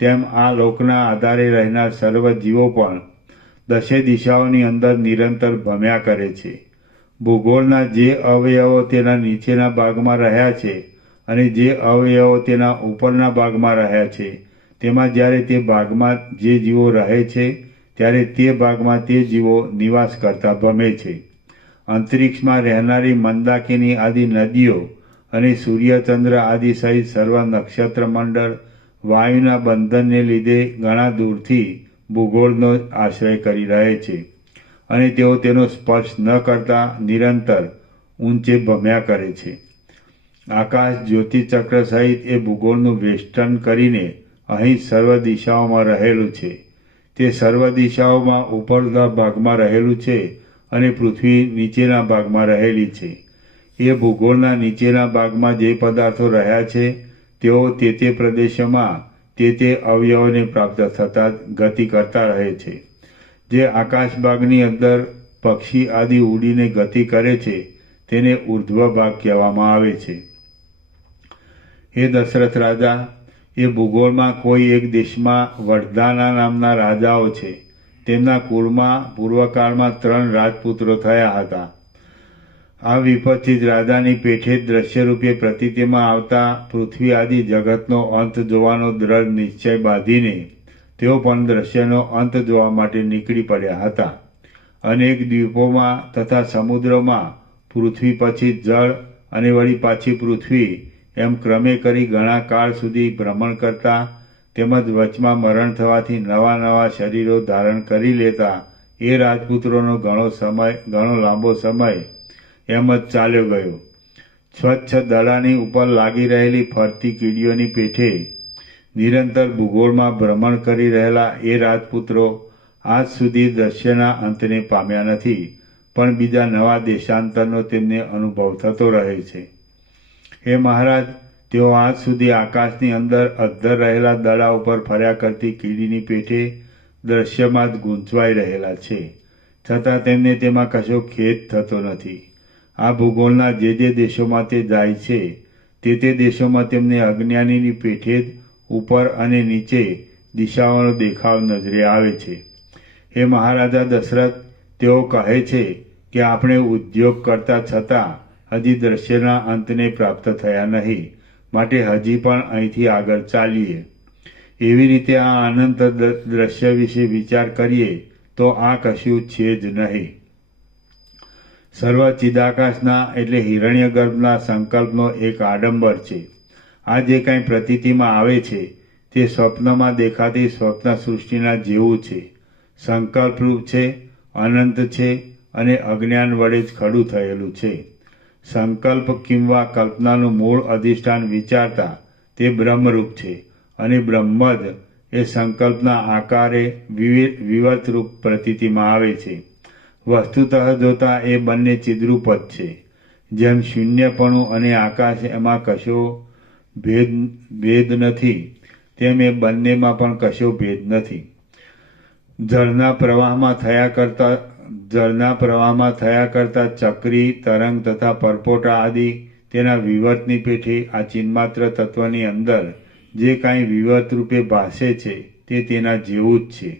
તેમ આ લોકના આધારે રહેનાર સર્વ જીવો પણ દશે દિશાઓની અંદર નિરંતર ભમ્યા કરે છે. ભૂગોળના જે અવયવો તેના નીચેના ભાગમાં રહ્યા છે અને જે અવયવો તેના ઉપરના ભાગમાં રહ્યા છે, તેમાં જ્યારે તે ભાગમાં જે જીવો રહે છે ત્યારે તે ભાગમાં તે જીવો નિવાસ કરતા ભમે છે. અંતરિક્ષમાં રહેનારી મંદાકિની આદિ નદીઓ અને સૂર્યચંદ્ર આદિ સહિત સર્વ નક્ષત્ર મંડળ વાયુના બંધનને લીધે ઘણા દૂરથી ભૂગોળનો આશ્રય કરી રહે છે અને તેઓ તેનો સ્પર્શ ન કરતા નિરંતર ઊંચે ભમ્યા કરે છે. આકાશ જ્યોતિચક્ર સહિત એ ભૂગોળનું વેષ્ટન કરીને અહીં સર્વ દિશાઓમાં રહેલું છે. તે સર્વ દિશાઓમાં ઉપરના ભાગમાં રહેલું છે અને પૃથ્વી નીચેના ભાગમાં રહેલી છે. એ ભૂગોળના નીચેના ભાગમાં જે પદાર્થો રહ્યા છે તેઓ તે પ્રદેશોમાં તે અવયવોને પ્રાપ્ત થતા ગતિ કરતા રહે છે. જે આકાશ ભાગની અંદર પક્ષી આદિ ઉડીને ગતિ કરે છે તેને ઉર્ધ્વ ભાગ કહેવામાં આવે છે. હે દશરથ રાજા, એ ભૂગોળમાં કોઈ એક દેશમાં વડદાના નામના રાજાઓ છે. તેમના કુળમાં પૂર્વકાળમાં 3 રાજપુત્રો થયા હતા. આ વિપશ્ચિત રાજાની પેઠે દ્રશ્યરૂપે પ્રતીતિમાં આવતા પૃથ્વી આદિ જગતનો અંત જોવાનો દ્રઢ નિશ્ચય બાંધીને તેઓ પણ દ્રશ્યનો અંત જોવા માટે નીકળી પડ્યા હતા. અનેક દ્વીપોમાં તથા સમુદ્રોમાં પૃથ્વી પછી જળ અને વળી પાછી પૃથ્વી એમ ક્રમે કરી ઘણા કાળ સુધી ભ્રમણ કરતા તેમજ વચમાં મરણ થવાથી નવા નવા શરીરો ધારણ કરી લેતા એ રાજપુત્રોનો ઘણો લાંબો સમય એમ જ ચાલ્યો ગયો. સ્વચ્છ દડાની ઉપર લાગી રહેલી ફરતી કીડીઓની પેઠે નિરંતર ભૂગોળમાં ભ્રમણ કરી રહેલા એ રાજપુત્રો આજ સુધી દ્રશ્યના અંતને પામ્યા નથી, પણ બીજા નવા દેશાંતરનો તેમને અનુભવ થતો રહે છે. હે મહારાજ, તેઓ આજ સુધી આકાશની અંદર અદ્ધર રહેલા દડા ઉપર ફર્યા કરતી કીડીની પેઠે દ્રશ્યમાં જ ગૂંચવાઈ રહેલા છે, છતાં તેમને તેમાં કશો ખેદ થતો નથી. આ ભૂગોળના જે દેશોમાં તે જાય છે તે દેશોમાં તેમને અજ્ઞાનીની પેઠે જ ઉપર અને નીચે દિશાઓનો દેખાવ નજરે આવે છે. હે મહારાજા દશરથ, તેઓ કહે છે કે આપણે ઉદ્યોગ કરતા છતાં હજી દ્રશ્યના અંતને પ્રાપ્ત થયા નહીં, માટે હજી પણ અહીંથી આગળ ચાલીએ. એવી રીતે આ અનંત દ્રશ્ય વિશે વિચાર કરીએ તો આ કશું છે જ નહીં. સર્વ ચિદાકાશના એટલે હિરણ્યગર્ભના સંકલ્પનો એક આડંબર છે. આ જે કાંઈ પ્રતીતિમાં આવે છે તે સ્વપ્નમાં દેખાતી સ્વપ્ન સૃષ્ટિના જેવું છે. સંકલ્પરૂપ છે, અનંત છે અને અજ્ઞાન વડે જ ખડું થયેલું છે. સંકલ્પ કિંવા કલ્પનાનું મૂળ અધિષ્ઠાન વિચારતા તે બ્રહ્મરૂપ છે અને બ્રહ્મ જ એ સંકલ્પના આકારે વિવર્તરૂપ પ્રતીતિમાં આવે છે. વસ્તુતઃ જોતા એ બંને ચિદ્રૂપ જ છે. જેમ શૂન્યપણું અને આકાશ એમાં કશો ભેદ નથી, તેમ એ બંનેમાં પણ કશો ભેદ નથી. જળના પ્રવાહમાં થયા કરતા ચક્રી, તરંગ તથા પરપોટા આદિ તેના વિવર્તની પેઠે આ ચિન્માત્ર તત્વની અંદર જે કાંઈ વિવર્ત રૂપે ભાસે છે તે તેના જેવું જ છે.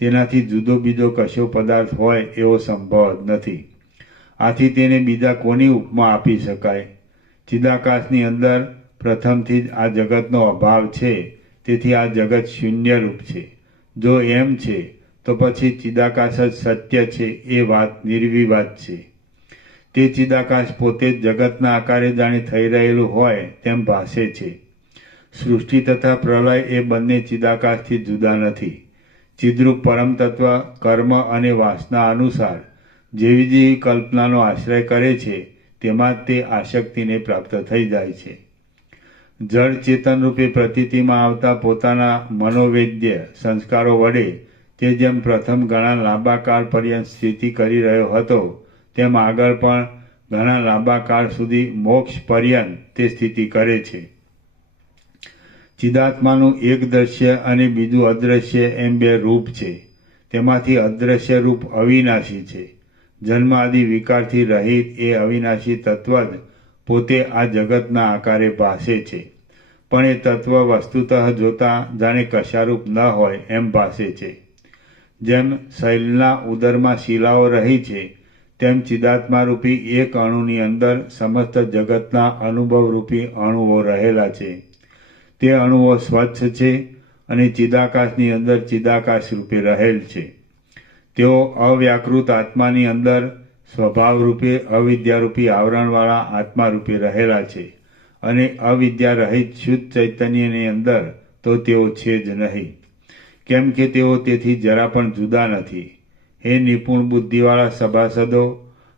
તેનાથી જુદો બીજો કશો પદાર્થ હોય એવો સંભવ જ નથી. આથી તેને બીજા કોની ઉપમા આપી શકાય? ચિદાકાશની અંદર પ્રથમથી જ આ જગતનો અભાવ છે, તેથી આ જગત શૂન્યરૂપ છે. જો એમ છે તો પછી ચિદાકાશ જ સત્ય છે એ વાત નિર્વિવાદ છે. તે ચિદાકાશ પોતે જ જગતના આકારે જાણે થઈ રહેલું હોય તેમ ભાસે છે. સૃષ્ટિ તથા પ્રલય એ બંને ચિદાકાશથી જુદા નથી. ચિદ્રૂપ પરમ તત્વ કર્મ અને વાસના અનુસાર જેવી જેવી કલ્પનાનો આશ્રય કરે છે તેમાં જ તે આસક્તિને પ્રાપ્ત થઈ જાય છે. જળ ચેતન રૂપે પ્રતીતિમાં આવતા પોતાના મનોવેદ્ય સંસ્કારો વડે તે જેમ પ્રથમ ઘણા લાંબા કાળ પર્યંત સ્થિતિ કરી રહ્યો હતો, તેમ આગળ પણ ઘણા લાંબા કાળ સુધી મોક્ષ પર્યંત તે સ્થિતિ કરે છે. ચિદાત્માનું એક દ્રશ્ય અને બીજું અદ્રશ્ય એમ બે રૂપ છે. તેમાંથી અદ્રશ્ય રૂપ અવિનાશી છે. જન્મ આદિ વિકારથી રહિત એ અવિનાશી તત્વ જ પોતે આ જગતના આકારે ભાસે છે, પણ એ તત્વ વસ્તુતઃ જોતા જાણે કશારૂપ ન હોય એમ ભાસે છે. જેમ શૈલના ઉદરમાં શિલાઓ રહી છે, તેમ ચિદાત્મારૂપી એક અણુની અંદર સમસ્ત જગતના અનુભવરૂપી અણુઓ રહેલા છે. તે અણુઓ સ્વચ્છ છે અને ચિદાકાશની અંદર ચિદાકાશ રૂપે રહેલ છે. તેઓ અવ્યાકૃત આત્માની અંદર સ્વભાવરૂપે અવિદ્યારૂપી આવરણવાળા આત્મા રૂપે રહેલા છે, અને અવિદ્યા રહિત શુદ્ધ ચૈતન્યની અંદર તો તેઓ છે જ નહીં, કેમ કે તેઓ તેથી જરા પણ જુદા નથી. હે નિપુણ બુદ્ધિવાળા સભાસદો,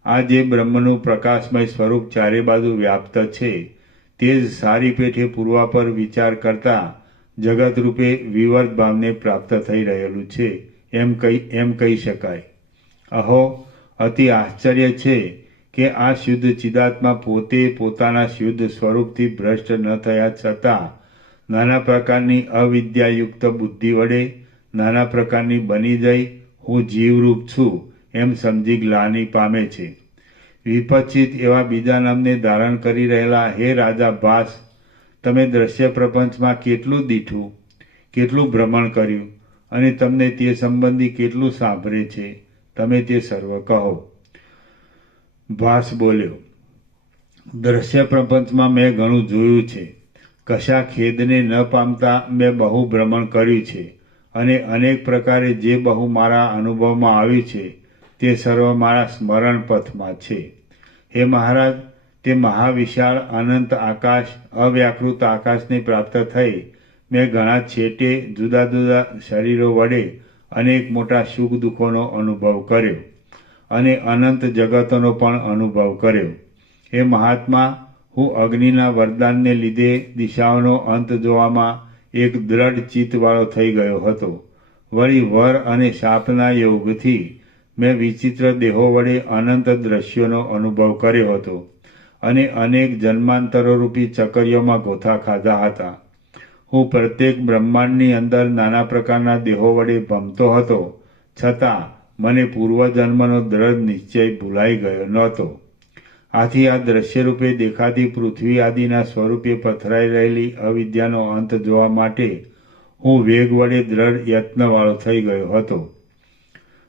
આ જે બ્રહ્મનું પ્રકાશમય સ્વરૂપ ચારે બાજુ વ્યાપ્ત છે તે જ સારી પેઠે પૂર્વાપર વિચાર કરતા જગતરૂપે વિવર્ત ભાવને પ્રાપ્ત થઈ રહેલું છે એમ કહી શકાય. અહો, અતિ આશ્ચર્ય છે કે આ શુદ્ધ ચિદાત્મા પોતે પોતાના શુદ્ધ સ્વરૂપથી ભ્રષ્ટ ન થયા છતાં નાના પ્રકારની અવિદ્યાયુક્ત બુદ્ધિ વડે નાના પ્રકારની બની જઈ હું જીવરૂપ છું એમ સમજી ગ્લાનિ પામે છે. વિપચિત એવા બીજા નામને ધારણ કરી રહેલા હે રાજા ભાસ, તમે દ્રશ્ય પ્રપંચમાં કેટલું દીઠું, કેટલું ભ્રમણ કર્યું અને તમને તે સંબંધી કેટલું સાંભળે છે, તમે તે સર્વ કહો. ભાસ બોલ્યો, દ્રશ્ય પ્રપંચમાં મેં ઘણું જોયું છે. કશા ખેદને ન પામતા મેં બહુ ભ્રમણ કર્યું છે અને અનેક પ્રકારે જે બહુ મારા અનુભવમાં આવ્યું છે તે સર્વ મારા સ્મરણ પથમાં છે. હે મહારાજ, તે મહાવિશાળ અનંત આકાશ, અવ્યાકૃત આકાશને પ્રાપ્ત થઈ મેં ઘણા છેટે જુદા જુદા શરીરો વડે અનેક મોટા સુખ દુઃખોનો અનુભવ કર્યો અને અનંત જગતોનો પણ અનુભવ કર્યો. હે મહાત્મા, હું અગ્નિના વરદાનને લીધે દિશાઓનો અંત જોવામાં એક દ્રઢ ચિત્તવાળો થઈ ગયો હતો. વળી વર અને શાપના યોગથી મેં વિચિત્ર દેહો વડે અનંત દ્રશ્યોનો અનુભવ કર્યો હતો અને અનેક જન્માંતરો રૂપી ચકરીઓમાં ગોથા ખાધા હતા. હું પ્રત્યેક બ્રહ્માંડની અંદર નાના પ્રકારના દેહો વડે ભમતો હતો, છતાં મને પૂર્વજન્મનો દ્રઢ નિશ્ચય ભૂલાઈ ગયો નહોતો. આથી આ દ્રશ્યરૂપે દેખાતી પૃથ્વી આદિના સ્વરૂપે પથરાઈ રહેલી અવિદ્યાનો અંત જોવા માટે હું વેગ વડે દ્રઢ યત્નવાળો થઈ ગયો હતો.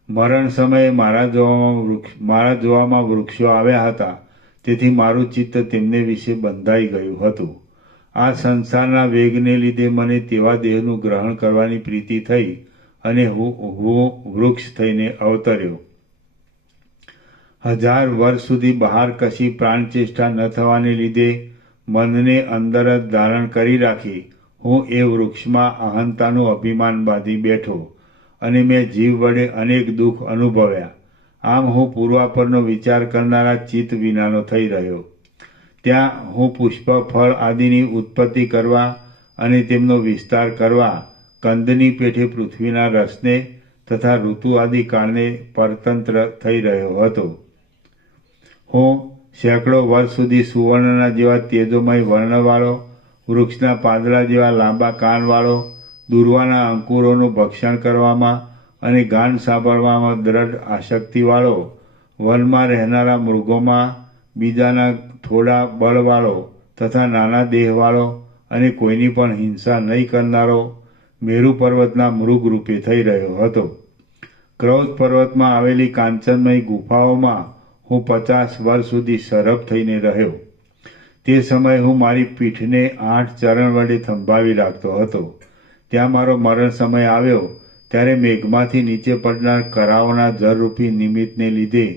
મરણ સમયે મારા જોવામાં વૃક્ષો આવ્યા હતા, તેથી મારું ચિત્ત તેમને વિશે બંધાઈ ગયું હતું. આ સંસારના વેગને લીધે મને તેવા દેહનું ગ્રહણ કરવાની પ્રીતિ થઈ અને હું વૃક્ષ થઈને અવતર્યો. 1000 વર્ષ સુધી બહાર કશી પ્રાણચેષ્ટા ન થવાને લીધે મનને અંદર જ ધારણ કરી રાખી હું એ વૃક્ષમાં અહંતાનું અભિમાન બાંધી બેઠો અને મેં જીવ વડે અનેક દુઃખ અનુભવ્યા. આમ હું પૂર્વાપરનો વિચાર કરનારા ચિત્ત વિનાનો થઈ રહ્યો. ત્યાં હું પુષ્પ, ફળ આદિની ઉત્પત્તિ કરવા અને તેમનો વિસ્તાર કરવા કંદની પેઠે પૃથ્વીના રસને તથા ઋતુ આદિ કાળને પરતંત્ર થઈ રહ્યો હતો. હું સેંકડો વર્ષ સુધી સુવર્ણના જેવા તેજોમય વર્ણવાળો, વૃક્ષના પાંદડા જેવા લાંબા કાનવાળો, દુર્વાના અંકુરોનું ભક્ષણ કરવામાં અને ગાન સાંભળવામાં દ્રઢ આસક્તિવાળો, વનમાં રહેનારા મૃગોમાં બીજાના થોડા બળવાળો તથા નાના દેહવાળો અને કોઈની પણ હિંસા નહીં કરનારો મેરુ પર્વતના મૃગ રૂપે થઈ રહ્યો હતો. ક્રૌચ પર્વતમાં આવેલી કાંચનમય ગુફાઓમાં હું 50 વર્ષ સુધી સરભ થઈને રહ્યો. તે સમયે હું મારી પીઠને 8 ચરણ વડે થંભાવી રાખતો હતો. ત્યાં મારો મરણ સમય આવ્યો ત્યારે મેઘમાંથી નીચે પડનાર કરાઓના જળરૂપી નિમિત્તને લીધે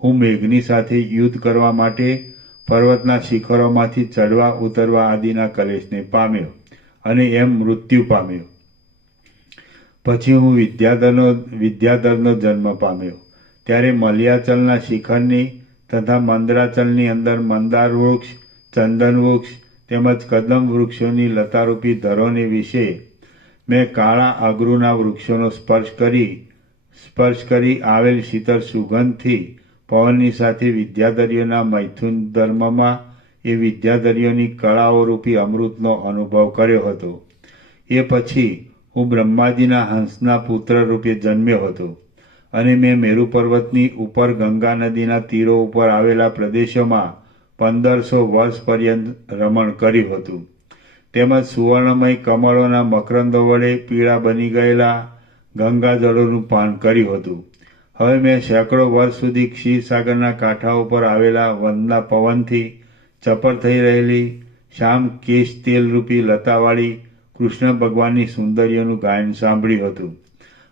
હું મેઘની સાથે યુદ્ધ કરવા માટે પર્વતના શિખરોમાંથી ચડવા ઉતરવા આદિના કલેશને પામ્યો અને એમ મૃત્યુ પામ્યો. પછી હું વિદ્યાધરનો જન્મ પામ્યો. ત્યારે મલયાચલના શિખરની તથા મંદરાચલની અંદર મંદાર વૃક્ષ, ચંદન વૃક્ષ તેમજ કદમ વૃક્ષોની લતારૂપી ધરોને વિશે મેં કાળા અગરુના વૃક્ષોનો સ્પર્શ કરી આવેલ શીતળ સુગંધથી પવનની સાથે વિદ્યાધરીઓના મૈથુન ધર્મમાં એ વિદ્યાધરીઓની કળાઓરૂપી અમૃતનો અનુભવ કર્યો હતો. એ પછી હું બ્રહ્માજીના હંસના પુત્ર રૂપે જન્મ્યો હતો અને મેં મેરુ પર્વતની ઉપર ગંગા નદીના તીરો ઉપર આવેલા પ્રદેશોમાં 1500 વર્ષ પર્યંત રમણ કર્યું હતું. તેમજ સુવર્ણમય કમળોના મકરંદો વડે પીળા બની ગયેલા ગંગાજળોનું પાન કર્યું હતું. હવે મેં સેંકડો વર્ષ સુધી ક્ષીરસાગરના કાંઠા ઉપર આવેલા વનના પવનથી ચપળ થઈ રહેલી શ્યામ કેશ તેલરૂપી લતાવાળી કૃષ્ણ ભગવાનની સુંદરીઓનું ગાયન સાંભળ્યું હતું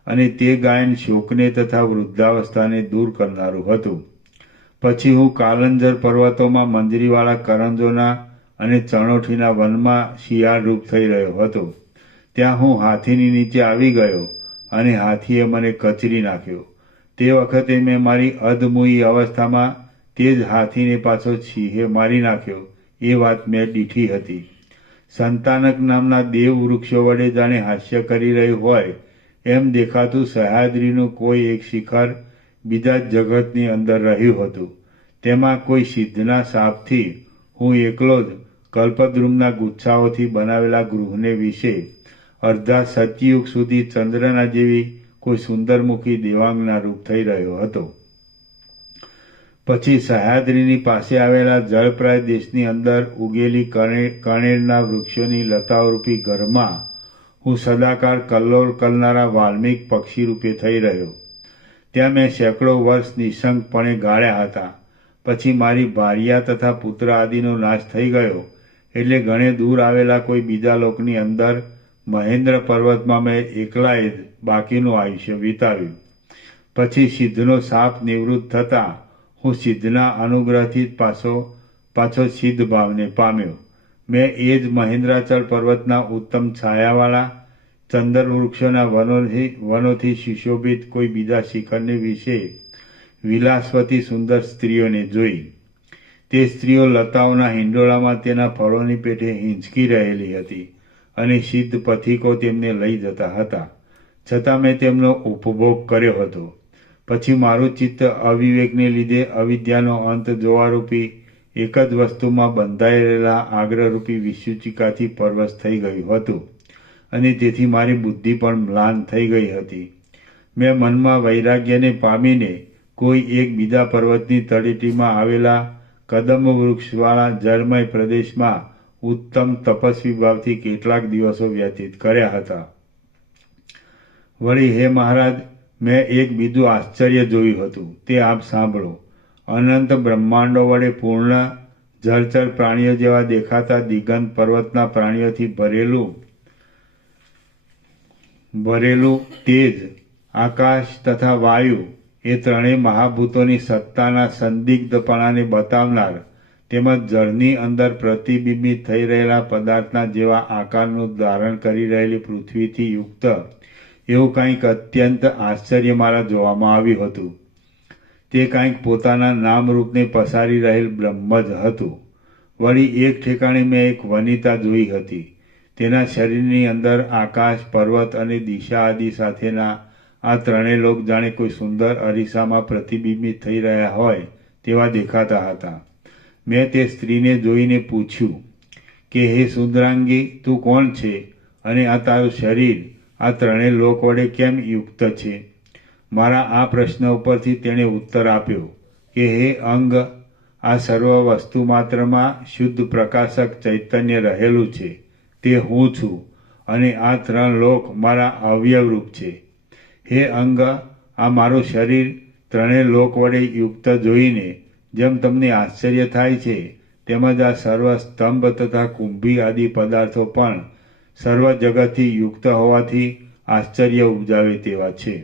અને તે ગાયન શોકને તથા વૃદ્ધાવસ્થાને દૂર કરનારું હતું. પછી હું કાલંજર પર્વતોમાં મંજરીવાળા કરંજોના અને ચણોઠીના વનમાં શિયાળ રૂપ થઈ રહ્યો હતો. ત્યાં હું હાથીની નીચે આવી ગયો અને હાથીએ મને કચરી નાખ્યો. તે વખતે મેં મારી અધમૂઈ અવસ્થામાં તે જ હાથીને પાછો સિંહે મારી નાખ્યો એ વાત મેં દીઠી હતી. સંતાનક નામના દેવ વૃક્ષો વડે જાણે હાસ્ય કરી રહ્યું હોય એમ દેખાતું સહ્યાદ્રીનું કોઈ એક શિખર બીજા જ જગતની અંદર રહ્યું હતું. તેમાં કોઈ સિદ્ધના શાપથી હું એકલો જ કલ્પદ્રુમના ગુચ્છાઓથી બનાવેલા ગૃહને વિશે અડધા સતયુગ સુધી ચંદ્રના જેવી કોઈ સુંદરમુખી દેવાંગના રૂપ થઈ રહ્યો હતો. પછી સહ્યાદ્રીની પાસે આવેલા જળપ્રાય દેશની અંદર ઉગેલી કણેરના વૃક્ષોની લતાઓરૂપી ઘરમાં હું સદાકાળ કલ્લોળ કરનારા વાલ્મીક પક્ષી રૂપે થઈ રહ્યો. ત્યાં મેં સેંકડો વર્ષ નિઃશંકપણે ગાળ્યા હતા. પછી મારી ભાર્યા તથા પુત્ર આદિનો નાશ થઈ ગયો એટલે ઘણે દૂર આવેલા કોઈ બીજા લોકની અંદર મહેન્દ્ર પર્વતમાં મેં એકલાએ જ બાકીનું આયુષ્ય વિતાવ્યું. પછી સિદ્ધનો શાપ નિવૃત્ત થતાં હું સિદ્ધના અનુગ્રહથી જ પાછો સિદ્ધ ભાવને પામ્યો. મેં એ જ મહેન્દ્રાચલ પર્વતના ઉત્તમ છાયાવાળા ચંદર વૃક્ષોના વનોથી સુશોભિત કોઈ બીજા શિખરને વિશે વિલાસવતી સુંદર સ્ત્રીઓને જોઈ. તે સ્ત્રીઓ લતાઓના હિંડોળામાં તેના ફળોની પેઠે હિંચકી રહેલી હતી અને સિદ્ધ પથિકો તેમને લઈ જતા હતા. છતાં મેં તેમનો ઉપભોગ કર્યો હતો. પછી મારું ચિત્ત અવિવેકને લીધે અવિદ્યાનો અંત જોવારૂપી એક જ વસ્તુમાં બંધાઈ રહેલા આગ્રહરૂપી વિસૂચિકાથી પરવશ થઈ ગયું હતું અને તેથી મારી બુદ્ધિ પણ મ્લાન થઈ ગઈ હતી. મેં મનમાં વૈરાગ્યને પામીને કોઈ એક બીજા પર્વતની તળેટીમાં આવેલા કદમ વૃક્ષવાળા જળમય પ્રદેશમાં ઉત્તમ તપસ્વી ભાવથી કેટલાક દિવસો વ્યતીત કર્યા હતા. વળી હે મહારાજ, મેં એક બીજું આશ્ચર્ય જોયું હતું, તે આપ સાંભળો. અનંત બ્રહ્માંડો વડે પૂર્ણ જળચર પ્રાણીઓ જેવા દેખાતા દિગંત પર્વતના પ્રાણીઓથી ભરેલું તેજ, આકાશ તથા વાયુ એ ત્રણેય મહાભૂતોની સત્તાના સંદિગ્ધપણાને બતાવનાર તેમજ જળની અંદર પ્રતિબિંબિત થઈ રહેલા પદાર્થના જેવા આકારનું ધારણ કરી રહેલી પૃથ્વીથી યુક્ત એવું કંઈક અત્યંત આશ્ચર્ય મારા જોવામાં આવ્યું હતું. તે કંઈક પોતાના નામરૂપને પસારી રહેલ બ્રહ્મ જ હતું. વળી એક ઠેકાણે મેં એક વનિતા જોઈ હતી. તેના શરીરની અંદર આકાશ, પર્વત અને દિશા આદિ સાથેના આ ત્રણેય લોક જાણે કોઈ સુંદર અરીસામાં પ્રતિબિંબિત થઈ રહ્યા હોય તેવા દેખાતા હતા. મેં તે સ્ત્રીને જોઈને પૂછ્યું કે હે સુંદરાંગી, તું કોણ છે અને આ તારું શરીર આ ત્રણેય લોક વડે કેમ યુક્ત છે? મારા આ પ્રશ્ન ઉપરથી તેણે ઉત્તર આપ્યો કે હે અંગ, આ સર્વ વસ્તુ માત્રમાં શુદ્ધ પ્રકાશક ચૈતન્ય રહેલું છે, તે હું છું અને આ ત્રણ લોક મારા અવયવરૂપ છે. હે અંગ, આ મારું શરીર ત્રણેય લોક વડે યુક્ત જોઈને જેમ તમને આશ્ચર્ય થાય છે, તેમજ આ સર્વ સ્તંભ તથા કુંભી આદિ પદાર્થો પણ સર્વ જગતથી યુક્ત હોવાથી આશ્ચર્ય ઉપજાવે તેવા છે.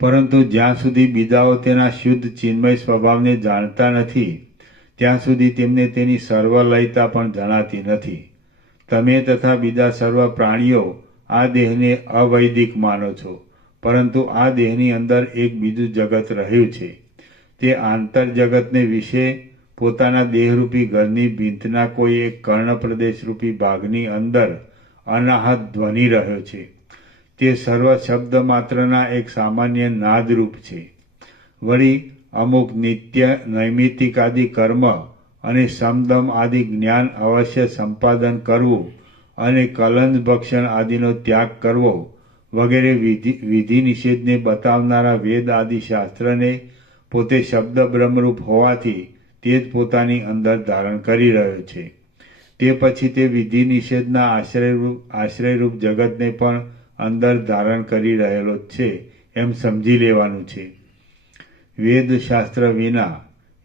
પરંતુ જ્યાં સુધી બીજાઓ તેના શુદ્ધ ચિન્મય સ્વભાવને જાણતા નથી, ત્યાં સુધી તેમને તેની સર્વલયતા પણ જણાતી નથી. તમે તથા બીજા સર્વ પ્રાણીઓ આ દેહને અવૈદિક માનો છો, પરંતુ આ દેહની અંદર એક બીજું જગત રહ્યું છે. તે આંતરજગતને વિશે પોતાના દેહરૂપી ઘરની ભીંતના કોઈ એક કર્ણપ્રદેશરૂપી ભાગની અંદર અનાહત ધ્વનિ રહ્યો છે. તે સર્વ શબ્દ માત્રના એક સામાન્ય નાદરૂપ છે. વળી અમુક નિત્ય નૈમિત્તિક આદિ કર્મ અને સમદમ આદિ જ્ઞાન અવશ્ય સંપાદન કરવું અને કલંજ ભક્ષણ આદિનો ત્યાગ કરવો વગેરે વિધિ નિષેધને બતાવનારા વેદ આદિ શાસ્ત્રને પોતે શબ્દ બ્રહ્મરૂપ હોવાથી તે જ પોતાની અંદર ધારણ કરી રહ્યો છે. તે પછી તે વિધિ નિષેધના આશ્રયરૂપ જગતને પણ અંદર ધારણ કરી રહેલો જ છે એમ સમજી લેવાનું છે. વેદશાસ્ત્ર વિના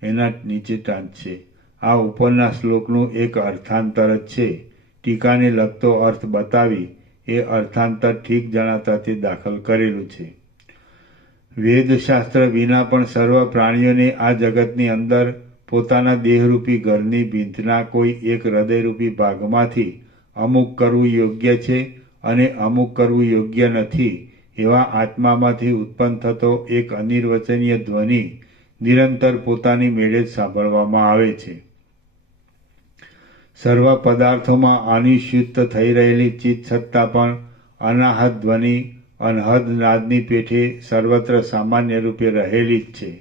એના નીચે ટાંચ છે. આ ઉપરના શ્લોકનું એક અર્થાંતર જ છે. ટીકાને લગતો અર્થ બતાવી એ અર્થાંતર ઠીક જણાતા તે દાખલ કરેલું છે. વેદશાસ્ત્ર વિના પણ સર્વ પ્રાણીઓને આ જગતની અંદર પોતાના દેહરૂપી ઘરની ભીંતના કોઈ એક હૃદયરૂપી ભાગમાંથી અમુક કરવું યોગ્ય છે અને અમુક કરવું યોગ્ય નથી એવા આત્મામાંથી ઉત્પન્ન થતો એક અનિર્વચનીય ધ્વનિ નિરંતર પોતાની મેળે જ સાંભળવામાં આવે છે. સર્વ પદાર્થોમાં અનિશ્ચિત થઈ રહેલી ચિત્ત સત્તા પણ અનાહત ધ્વનિ અનહદ નાદની પેઠે સર્વત્ર સામાન્ય રૂપે રહેલી જ છે.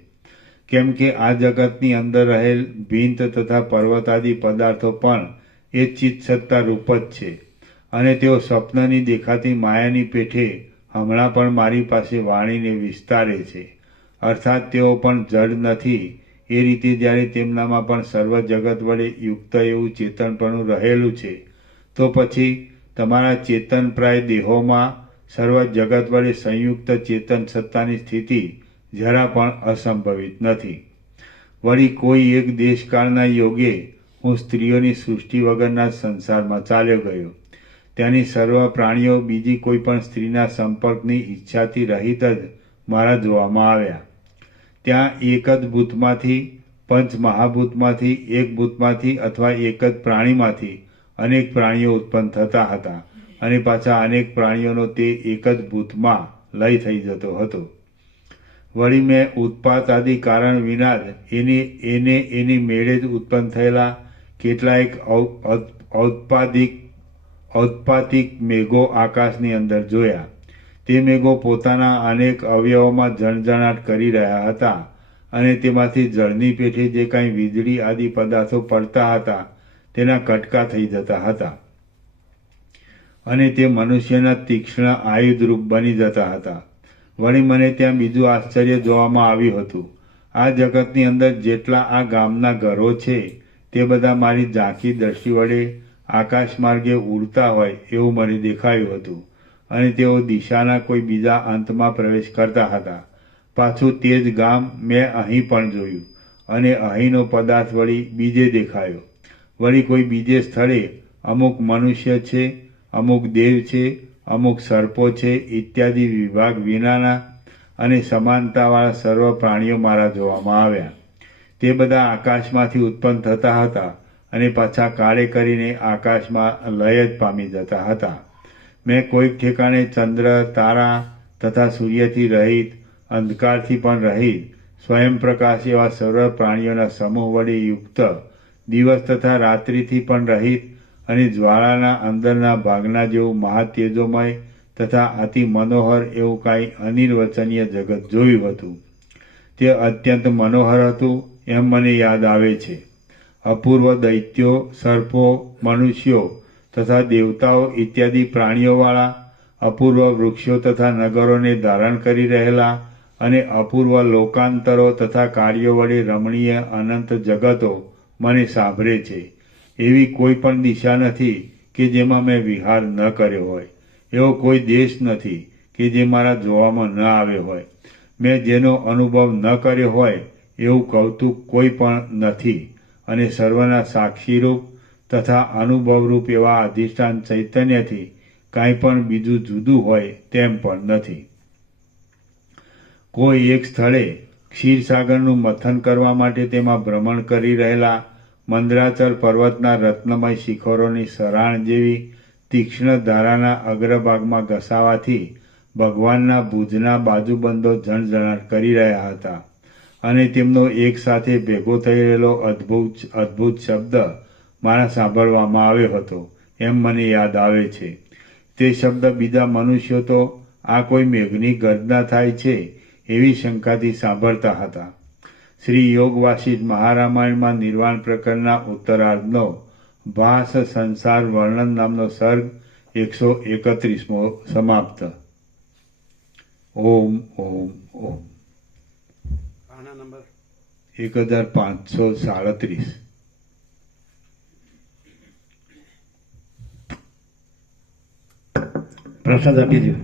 કેમ કે આ જગતની અંદર રહેલ ભીંત તથા પર્વતાદિ પદાર્થો પણ એ ચિત્ત સત્તા રૂપ જ છે અને તેઓ સ્વપ્નની દેખાતી માયાની પેઠે હમણાં પણ મારી પાસે વાણીને વિસ્તારે છે. અર્થાત તેઓ પણ જડ નથી એ રીતે જ્યારે તેમનામાં પણ સર્વ જગત વડે યુક્ત એવું ચેતનપણું રહેલું છે, તો પછી તમારા ચેતનપ્રાય દેહોમાં સર્વ જગત વડે સંયુક્ત ચેતન સત્તાની સ્થિતિ જરા પણ અસંભવિત નથી. વળી કોઈ એક દેશકાળના યોગે હું સ્ત્રીઓની સૃષ્ટિ વગરના સંસારમાં ચાલ્યો ગયો. ત્યાંની સર્વ પ્રાણીઓ બીજી કોઈ પણ સ્ત્રીના સંપર્કની ઈચ્છાથી રહિત જ મારા જોવામાં આવ્યા. ત્યાં એક જ ભૂતમાંથી, પંચ મહાભૂતમાંથી, એક ભૂતમાંથી અથવા એક જ પ્રાણીમાંથી અનેક પ્રાણીઓ ઉત્પન્ન થતા હતા અને પાછા અનેક પ્રાણીઓનો તે એક જ ભૂતમાં લય થઈ જતો હતો. વળી મેં ઉત્પાત આદિ કારણ વિના જ એની મેળે જ ઉત્પન્ન થયેલા કેટલાયક ઔત્પાતિક મેઘો આકાશની અંદર જોયા. તે મેઘો પોતાના અનેક અવયવોમાં જણજણાટ કરી રહ્યા હતા અને તેમાંથી જળની પેઠે જે કાંઈ વીજળી આદિ પદાર્થો પડતા હતા તેના કટકા થઈ જતા હતા અને તે મનુષ્યના તીક્ષ્ણ આયુધરૂપ બની જતા હતા. વળી મને ત્યાં બીજું આશ્ચર્ય જોવામાં આવ્યું હતું. આ જગતની અંદર જેટલા આ ગામના ઘરો છે તે બધા મારી ઝાંખી દ્રષ્ટિ વડે આકાશ માર્ગે ઉડતા હોય એવું મને દેખાયું હતું અને તેઓ દિશાના કોઈ બીજા અંતમાં પ્રવેશ કરતા હતા. પાછું તે જ ગામ મેં અહીં પણ જોયું અને અહીંનો પદાર્થ વળી બીજે દેખાયો. વળી કોઈ બીજે સ્થળે અમુક મનુષ્ય છે, અમુક દેવ છે, અમુક સર્પો છે ઇત્યાદિ વિભાગ વિનાના અને સમાનતાવાળા સર્વ પ્રાણીઓ મારા જોવામાં આવ્યા. તે બધા આકાશમાંથી ઉત્પન્ન થતા હતા અને પાછા કાળે કરીને આકાશમાં લય જ પામી જતા હતા. મેં કોઈક ઠેકાણે ચંદ્ર, તારા તથા સૂર્યથી રહિત, અંધકારથી પણ રહિત, સ્વયં પ્રકાશ એવા સર્વ પ્રાણીઓના સમૂહ વડે યુક્ત, દિવસ તથા રાત્રિથી પણ રહિત અને જ્વાળાના અંદરના ભાગના જેવું મહાતેજોમય તથા અતિ મનોહર એવું કાંઈ અનિર્વચનીય જગત જોયું હતું. તે અત્યંત મનોહર હતું એમ મને યાદ આવે છે. અપૂર્વ દૈત્યો, સર્પો, મનુષ્યો તથા દેવતાઓ ઇત્યાદિ પ્રાણીઓવાળા, અપૂર્વ વૃક્ષો તથા નગરોને ધારણ કરી રહેલા અને અપૂર્વ લોકાંતરો તથા કાર્યો વડે રમણીય અનંત જગતો મને સાંભળે છે. એવી કોઈ પણ દિશા નથી કે જેમાં મેં વિહાર ન કર્યો હોય. એવો કોઈ દેશ નથી કે જે મારા જોવામાં ન આવ્યો હોય. મેં જેનો અનુભવ ન કર્યો હોય એવું કૌતુક કોઈ પણ નથી અને સર્વના સાક્ષીરૂપ તથા અનુભવરૂપ એવા અધિષ્ઠાન ચૈતન્યથી કાંઈ પણ બીજું જુદું હોય તેમ પણ નથી. કોઈ એક સ્થળે ક્ષીરસાગરનું મંથન કરવા માટે તેમાં ભ્રમણ કરી રહેલા મંદરાચલ પર્વતના રત્નમય શિખરોની સરાણ જેવી તીક્ષ્ણ ધારાના અગ્રભાગમાં ઘસાવાથી ભગવાનના ભુજના બાજુબંધો ઝણઝણાટ કરી રહ્યા હતા અને તેમનો એક સાથે ભેગો થઈ રહેલો અદ્ભુત શબ્દ મારા સાંભળવામાં આવ્યો હતો એમ મને યાદ આવે છે. તે શબ્દ બીજા મનુષ્યો તો આ કોઈ મેઘની ગર્જના થાય છે એવી શંકાથી સાંભળતા હતા. શ્રી યોગ વાસિષ્ઠ મહારામાયણમાં નિર્વાણ પ્રકરણના ઉત્તરાર્ધનો ભાસ સંસાર વર્ણન નામનો સર્ગ 131મો સમાપ્ત. ઓમ ઓમ ઓમ. પાના નંબર 1537. પ્રસાદ આપી દો.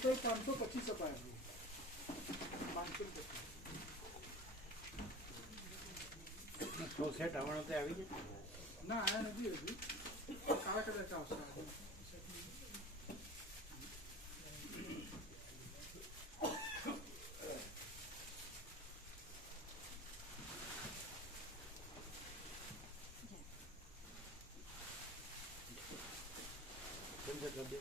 ટોટલ 525 અપાયા. 525. સો સેટ આવવાનો તે આવી ગયા. ના આયા નથી હજી. કાળા કદાચ આવશે. બંધ કરી દે.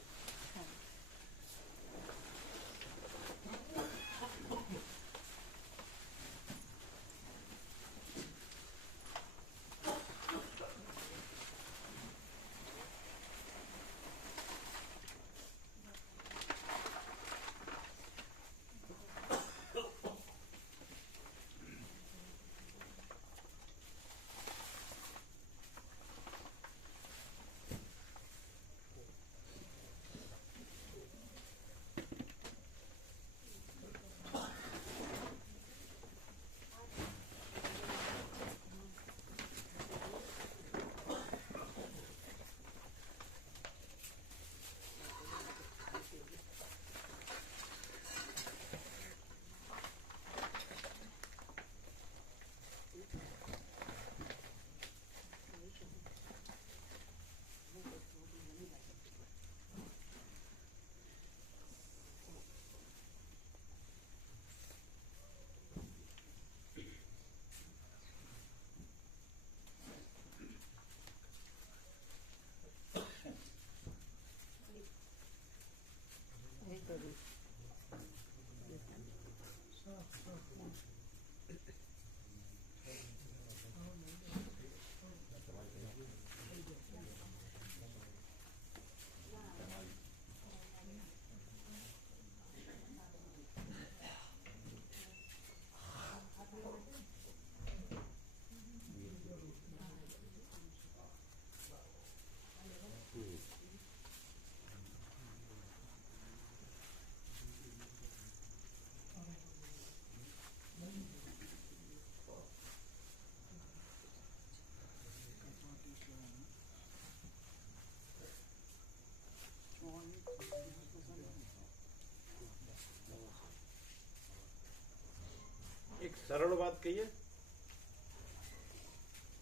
એક સરળ વાત કહીએ.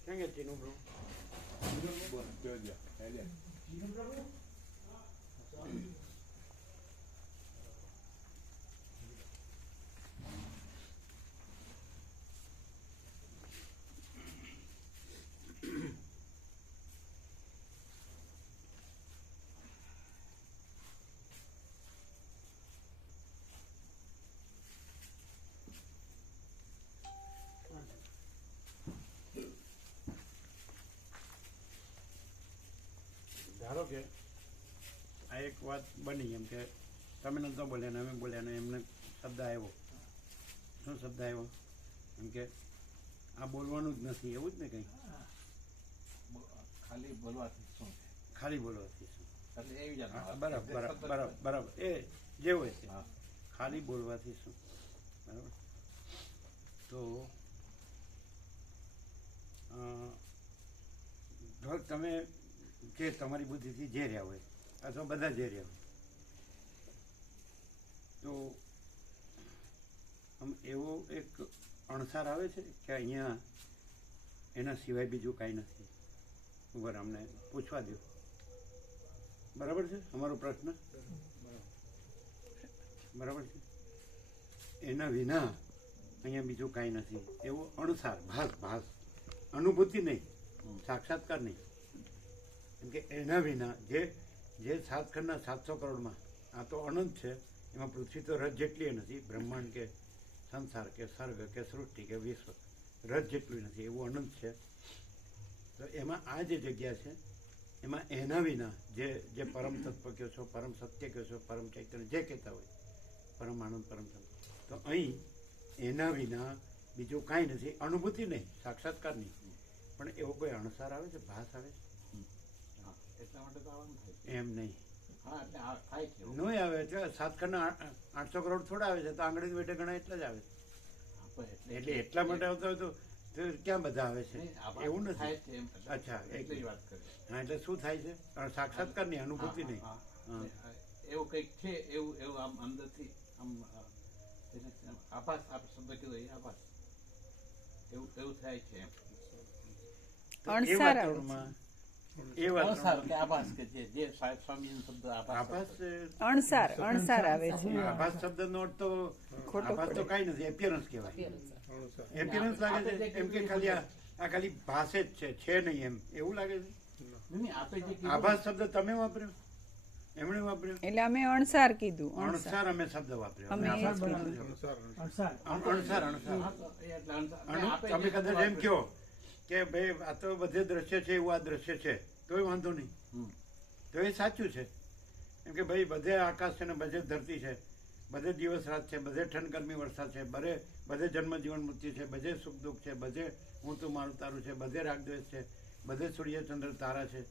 ક્યાં ગયા ચીનુ બ્રો? ધારો કે આ એક વાત બની એમ કે તમે નતો બોલ્યા ને અમે બોલ્યા ને એમને શબ્દ આવ્યો. શું શબ્દ આવ્યો? એમ કે આ બોલવાનું જ નથી, એવું જ ને કંઈ? ખાલી બોલવાથી શું છે? ખાલી બોલવાથી શું? એટલે એવી જ હા, બરાબર એ જે હોય તે ખાલી બોલવાથી શું? બરાબર. તો જો તમે જે તમારી બુદ્ધિથી જે રહ્યા હોય અથવા બધા જે રહ્યા હોય તો આમ એવો એક અણસાર આવે છે કે અહીંયા એના સિવાય બીજું કાંઈ નથી. ઉપર અમને પૂછવા દો. બરાબર છે અમારો પ્રશ્ન? બરાબર છે. એના વિના અહીંયા બીજું કાંઈ નથી એવો અણસાર, ભાસ, અનુભૂતિ નહીં, સાક્ષાત્કાર નહીં. કેમ કે એના વિના જે 7 ખંડના 700 કરોડમાં આ તો અનંત છે. એમાં પૃથ્વી તો રજ જેટલી નથી, બ્રહ્માંડ કે સંસાર કે સર્ગ કે સૃષ્ટિ કે વિશ્વ રજ જેટલું નથી, એવું અનંત છે. તો એમાં આ જે જગ્યા છે એમાં એના વિના જે પરમ તત્વ કહો છો, પરમ સત્ય કહો છો, પરમ ચૈતન્ય જે કહેતા હોય, પરમ આનંદ, પરમ સત્ય, તો અહીં એના વિના બીજું કાંઈ નથી. અનુભૂતિ નહીં, સાક્ષાત્કાર નહીં, પણ એવો કોઈ અણસાર આવે છે, ભાસ આવે છે? એટલા માટે તો આવવાનું થાય. એમ નહીં. હા એટલે આ થાય છે. નહીં આવે છે. 7 ખંડના 800 કરોડ થોડા આવે છે, તો આંગળી બેઠે ઘણા એટલા જ આવે છે. એટલે એટલા માટે આવતા હોય તો ક્યાં બધા આવે છે? એવું નથી. અચ્છા, એટલી વાત કરી. હા, એટલે શું થાય છે? સાક્ષાત્કાર નહીં, અનુભૂતિ નહીં. એવું કંઈક છે એવું આમ અંદરથી આમ તેને આભાસ આપણે શબ્દ કીધો એ આભાસ એવું થાય છે એમ. તો એ અણસાર આવે વાતાવરણમાં એ અણસાર વાતાવરણ કે આભાસ કે જે સાહેબ સ્વામીનો શબ્દ આભાસ આભાસ અણસાર આવે છે આભાસ શબ્દનો અર્થ તો ખોટો આભાસ તો કાંઈ નથી, એપિયરન્સ કહેવાય. એપિયરન્સ લાગે છે એમ કે ખાલી આ ખાલી ભાષે જ છે નહીં એમ એવું લાગે છે. નહીં, આપે જે કીધું આભાસ શબ્દ તમે વાપર્યો, એમણે વાપર્યો, એટલે અમે અણસાર કીધું અણસાર અમે શબ્દ વાપર્યો. અમે અમે એ જ આભાસ કીધું. વાપર્યો. અણસાર અણસાર હા, તો એ એટલે અણસાર. આપે જે તમે કદાચ એમ શબ્દ કહો કે ભાઈ આ તો બધે દ્રશ્ય છે એવું આ દ્રશ્ય છે તોય વાંધો નહીં, હમ. તો એ સાચું છે. એમ કે ભાઈ બધે આકાશ છે ને બધે ધરતી છે, બધે દિવસ રાત છે, બધે ઠંડ ગરમી વરસાદ છે, બધે જન્મ જીવન મૃત્યુ છે, બધે સુખ દુઃખ છે, બધે હું તું મારું તારું છે, બધે રાગદ્વેષ છે, બધે સૂર્ય ચંદ્ર તારા છે,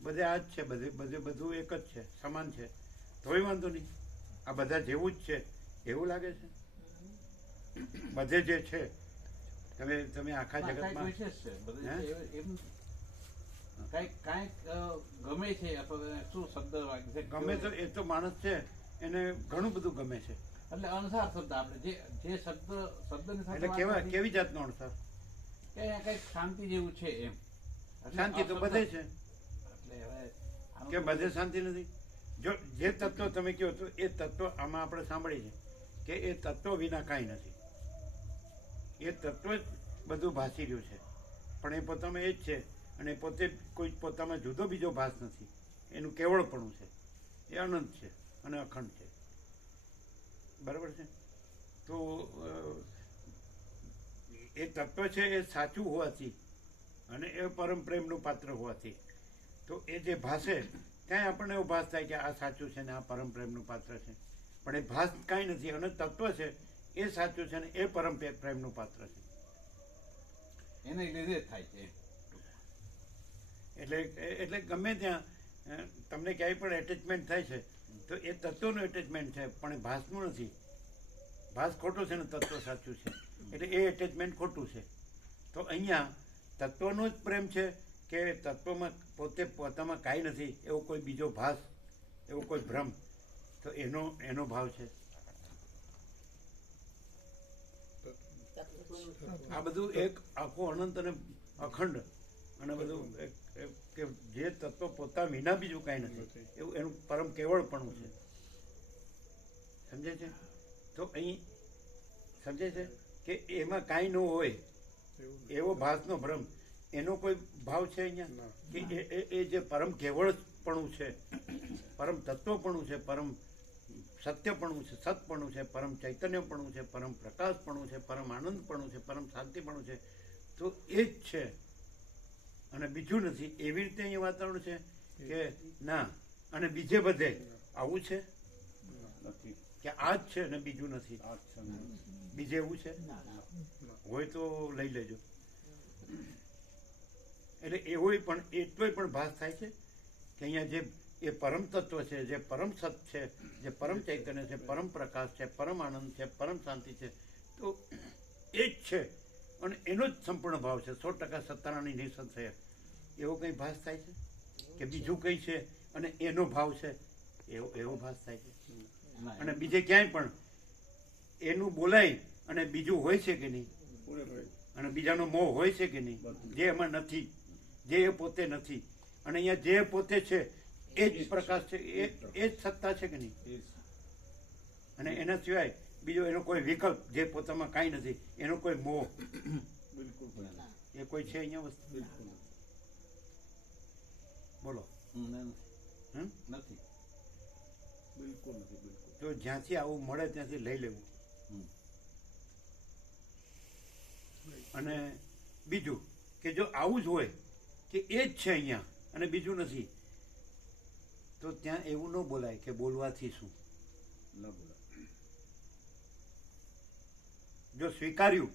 બધે આ જ છે, બધું એક જ છે, સમાન છે, તોય વાંધો નહીં. આ બધા જેવું જ છે એવું લાગે છે. બધે જે છે તમે આખા કાંઈક જગતમાં વિશેષ છે બધું હે? છે, એમ કાંઈક ગમે છે અથવા તો શું શબ્દ વાગે છે ગમે તો એ તો માણસ છે એને ઘણું બધું ગમે છે. એટલે અણસાર શબ્દ આપણે જે શબ્દની સાથે એટલે વાત કરી, કેવી જાતનો અણસાર? કે અહીંયા કંઈક શાંતિ જેવું છે એમ. એટલે શાંતિ તો આ બધે શબ્દ- છે એટલે હવે આનું કે બધે શાંતિ નથી. જો જે તત્વ તમે કહો તો એ તત્વ આમાં આપણે સાંભળીએ છે કે એ તત્વ વિના કાંઈ નથી. એ તત્વ જ બધું ભાસી રહ્યું છે, પણ એ પોતામાં એ જ છે અને પોતે કોઈ પોતામાં જુદો બીજો ભાસ નથી. એનું કેવળપણું છે, એ અનંત છે અને અખંડ છે. બરાબર છે? તો એ તત્વ છે એ સાચું હોવાથી અને એ પરમ પ્રેમનું પાત્ર હોવાથી તો એ જે ભાષે ત્યાં આપણને એવો ભાસ થાય કે આ સાચું છે ને આ પરમ પ્રેમનું પાત્ર છે. પણ એ ભાસ કાંઈ નથી અને તત્વ છે એ સાચું છે ને એ પરમ પ્રેમનું પાત્ર છે. એને લીધે જ થાય છે. એટલે ગમે ત્યાં તમને ક્યાંય પણ એટેચમેન્ટ થાય છે તો એ તત્વનું એટેચમેન્ટ છે પણ એ ભાસનું નથી. ભાસ ખોટો છે ને તત્વ સાચું છે એટલે એ એટેચમેન્ટ ખોટું છે. તો અહીંયા તત્વનો જ પ્રેમ છે કે તત્વમાં પોતામાં કાંઈ નથી એવો કોઈ બીજો ભાસ, એવો કોઈ ભ્રમ, તો એનો ભાવ છે. આ બધું એક આખો અનંત અને અખંડ અને બધું કે જે તત્વ પોતા વિના બીજું કાંઈ નથી એવું એનું પરમ કેવળપણું છે. સમજે છે? તો અહીં સમજે છે કે એમાં કાંઈ ન હોય એવો ભાસનો ભ્રમ, એનો કોઈ ભાવ છે અહીંયા કે એ જે પરમ કેવળપણું છે, પરમ તત્વપણું છે, પરમ સત્યપણું છે, સતપણું છે, પરમ ચૈતન્યપણું છે, પરમ પ્રકાશપણું છે, પરમ આનંદપણું છે, પરમ શાંતિપણું છે, તો એ જ છે અને બીજું નથી. એવી રીતે અહીંયા વાતાવરણ છે કે ના અને બીજે બધે આવું છે કે આ જ છે ને બીજું નથી. બીજે એવું છે હોય તો લઈ લેજો. એટલે એવોય પણ એટલોય પણ ભાસ થાય છે કે અહીંયા જે એ પરમ તત્વ છે, જે પરમ સત છે, જે પરમ ચૈતન્ય છે, પરમ પ્રકાશ છે, પરમ આનંદ છે, પરમ શાંતિ છે, તો એ જ છે અને એનો જ સંપૂર્ણ ભાવ છે. 100% સત્તારાની નિસંશય એવો કંઈ ભાસ થાય છે કે બીજું કંઈ છે અને એનો ભાવ છે એવો ભાસ થાય છે. અને બીજે ક્યાંય પણ એનું બોલાય અને બીજું હોય છે કે નહીં, અને બીજાનો મોહ હોય છે કે નહીં, જે એમાં નથી, જે એ પોતે નથી, અને અહીંયા જે પોતે છે એ જ પ્રકાશ છે, એ જ સત્તા છે કે નહીં, અને એના સિવાય બીજો એનો કોઈ વિકલ્પ જે પોતામાં કાંઈ નથી, એનો કોઈ મોહ એ કોઈ છે અહીંયા વસ્તુ? બોલો. નથી. તો જ્યાંથી આવું મળે ત્યાંથી લઈ લેવું. અને બીજું કે જો આવું જ હોય કે એ જ છે અહીંયા અને બીજું નથી, તો ત્યાં એવું ન બોલાય કે બોલવાથી શું. જો સ્વીકાર્યું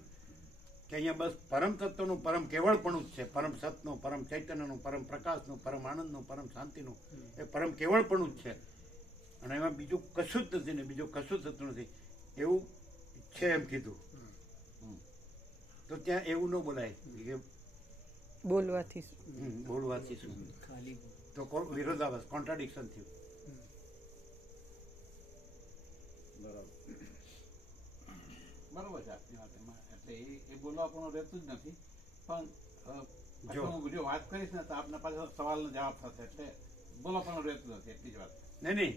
કે અહીંયા બસ પરમ તત્વનું પરમ કેવળપણું જ છે, પરમ સતનું, પરમ ચૈતન્યનું, પરમ પ્રકાશનું, પરમ આનંદનું, પરમ શાંતિનું, એ પરમ કેવળપણું જ છે અને એમાં બીજું કશું જ નથી ને બીજું કશું થતું નથી એવું છે એમ કીધું, તો ત્યાં એવું ન બોલાય કે બોલવાથી હમ, બોલવાથી શું, તો વિરોધાભાસ, કોન્ટ્રાડિક્શન થયું. બરોબર છે આપની વાત એમાં. એટલે એ બોલવા પણ રહેતું જ નથી. પણ જો. હું જો વાત કરીશ ને તો આપના પાસે સવાલનો જવાબ થશે. એટલે બોલવા પણ રહેતું નથી, એટલી જ વાત. નહીં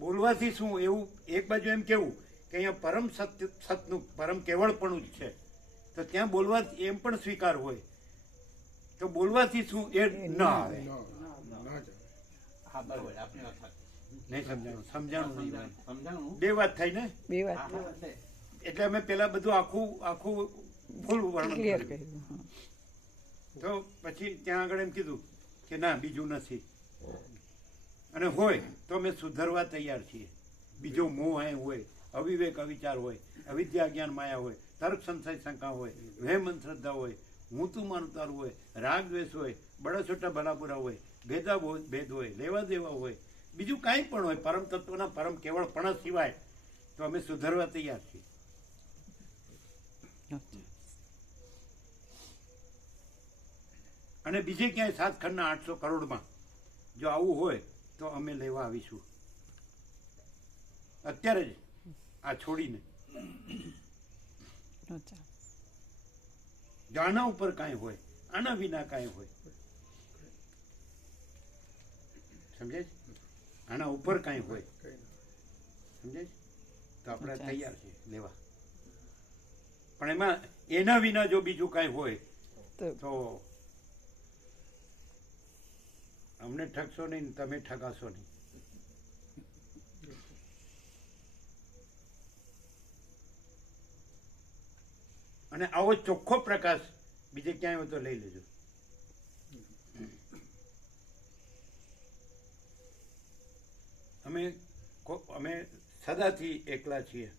બોલવાથી શું એવું એક બાજુ એમ કેવું કે અહીંયા પરમ સત્ય સતનું પરમ કેવળપણું જ છે, તો ત્યાં બોલવાથી એમ પણ સ્વીકાર હોય, તો બોલવાથી શું એ ન આવે. હા બરોબર છે, આપની વાત સાચી. નહીં સમજાણું નહીં. સમજાણું. બે વાત થઈ ને. બે વાત હા, હા, એટલે એટલે અમે પેલા બધું આખું ફૂલ વર્ણન ક્લિયર કર્યું. કર્યું. હા. તો પછી ત્યાં આગળ એમ કીધું કે ના બીજું નથી, અને હોય તો અમે સુધરવા તૈયાર છીએ. બીજો મોહ અહીં હોય, અવિવેક અવિચાર હોય, અવિદ્યા જ્ઞાન માયા હોય, તર્ક સંશય શંકા હોય, વહેમ અંધશ્રદ્ધા હોય, હું તું માનું તારું હોય, રાગ દ્વેષ હોય, બડા છોટા ભલાપુરા હોય, ભેદ હોય, લેવા દેવા હોય, બીજું કાંઈ પણ હોય, પરમ તત્વના પરમ કેવળપણા સિવાય તો અમે સુધરવા તૈયાર છીએ. અને બીજે ક્યાંય 7 ખંડના 800 કરોડમાં જો આવું હોય તો અમે લેવા આવીશું અત્યારે જ, આ છોડીને. અચ્છા. જો આના ઉપર કાંઈ હોય, આના વિના કાંઈ હોય, સમજે છે? આના ઉપર કાંઈ હોય, સમજે છે? તો આપણે તૈયાર છીએ લેવા. પણ એમાં એના વિના જો બીજું કાંઈ હોય તો અમને ઠગશો નહીં, તમે ઠગાશો નહીં. અને આવો ચોખ્ખો પ્રકાશ બીજે ક્યાંય હોય તો લઈ લેજો. અમે સદાથી એકલા છીએ,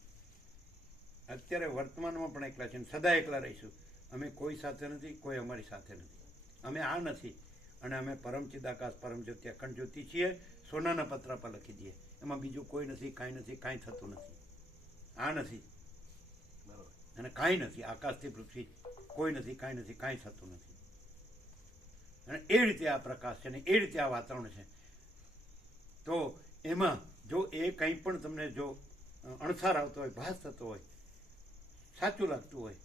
અત્યારે વર્તમાનમાં પણ એકલા છીએ, સદા એકલા રહીશું. અમે કોઈ સાથે નથી, કોઈ અમારી સાથે નથી. અમે આ નથી, અને અમે પરમ ચિદાકાશ પરમ જ્યોતિ અખંડ જ્યોતિ છીએ. સોનાના પત્રા પર લખી દઈએ, એમાં બીજું કોઈ નથી, કાંઈ નથી, કાંઈ થતું નથી. આ નથી અને કાંઈ નથી, આકાશથી પૃથ્વી કોઈ નથી, કાંઈ નથી, કાંઈ થતું નથી. અને એ રીતે આ પ્રકાશ છે ને એ રીતે આ વાતાવરણ છે. તો એમાં જો એ કંઈ પણ તમને જો અણસાર આવતો હોય, ભાસ થતો હોય, સાચું લાગતું હોય,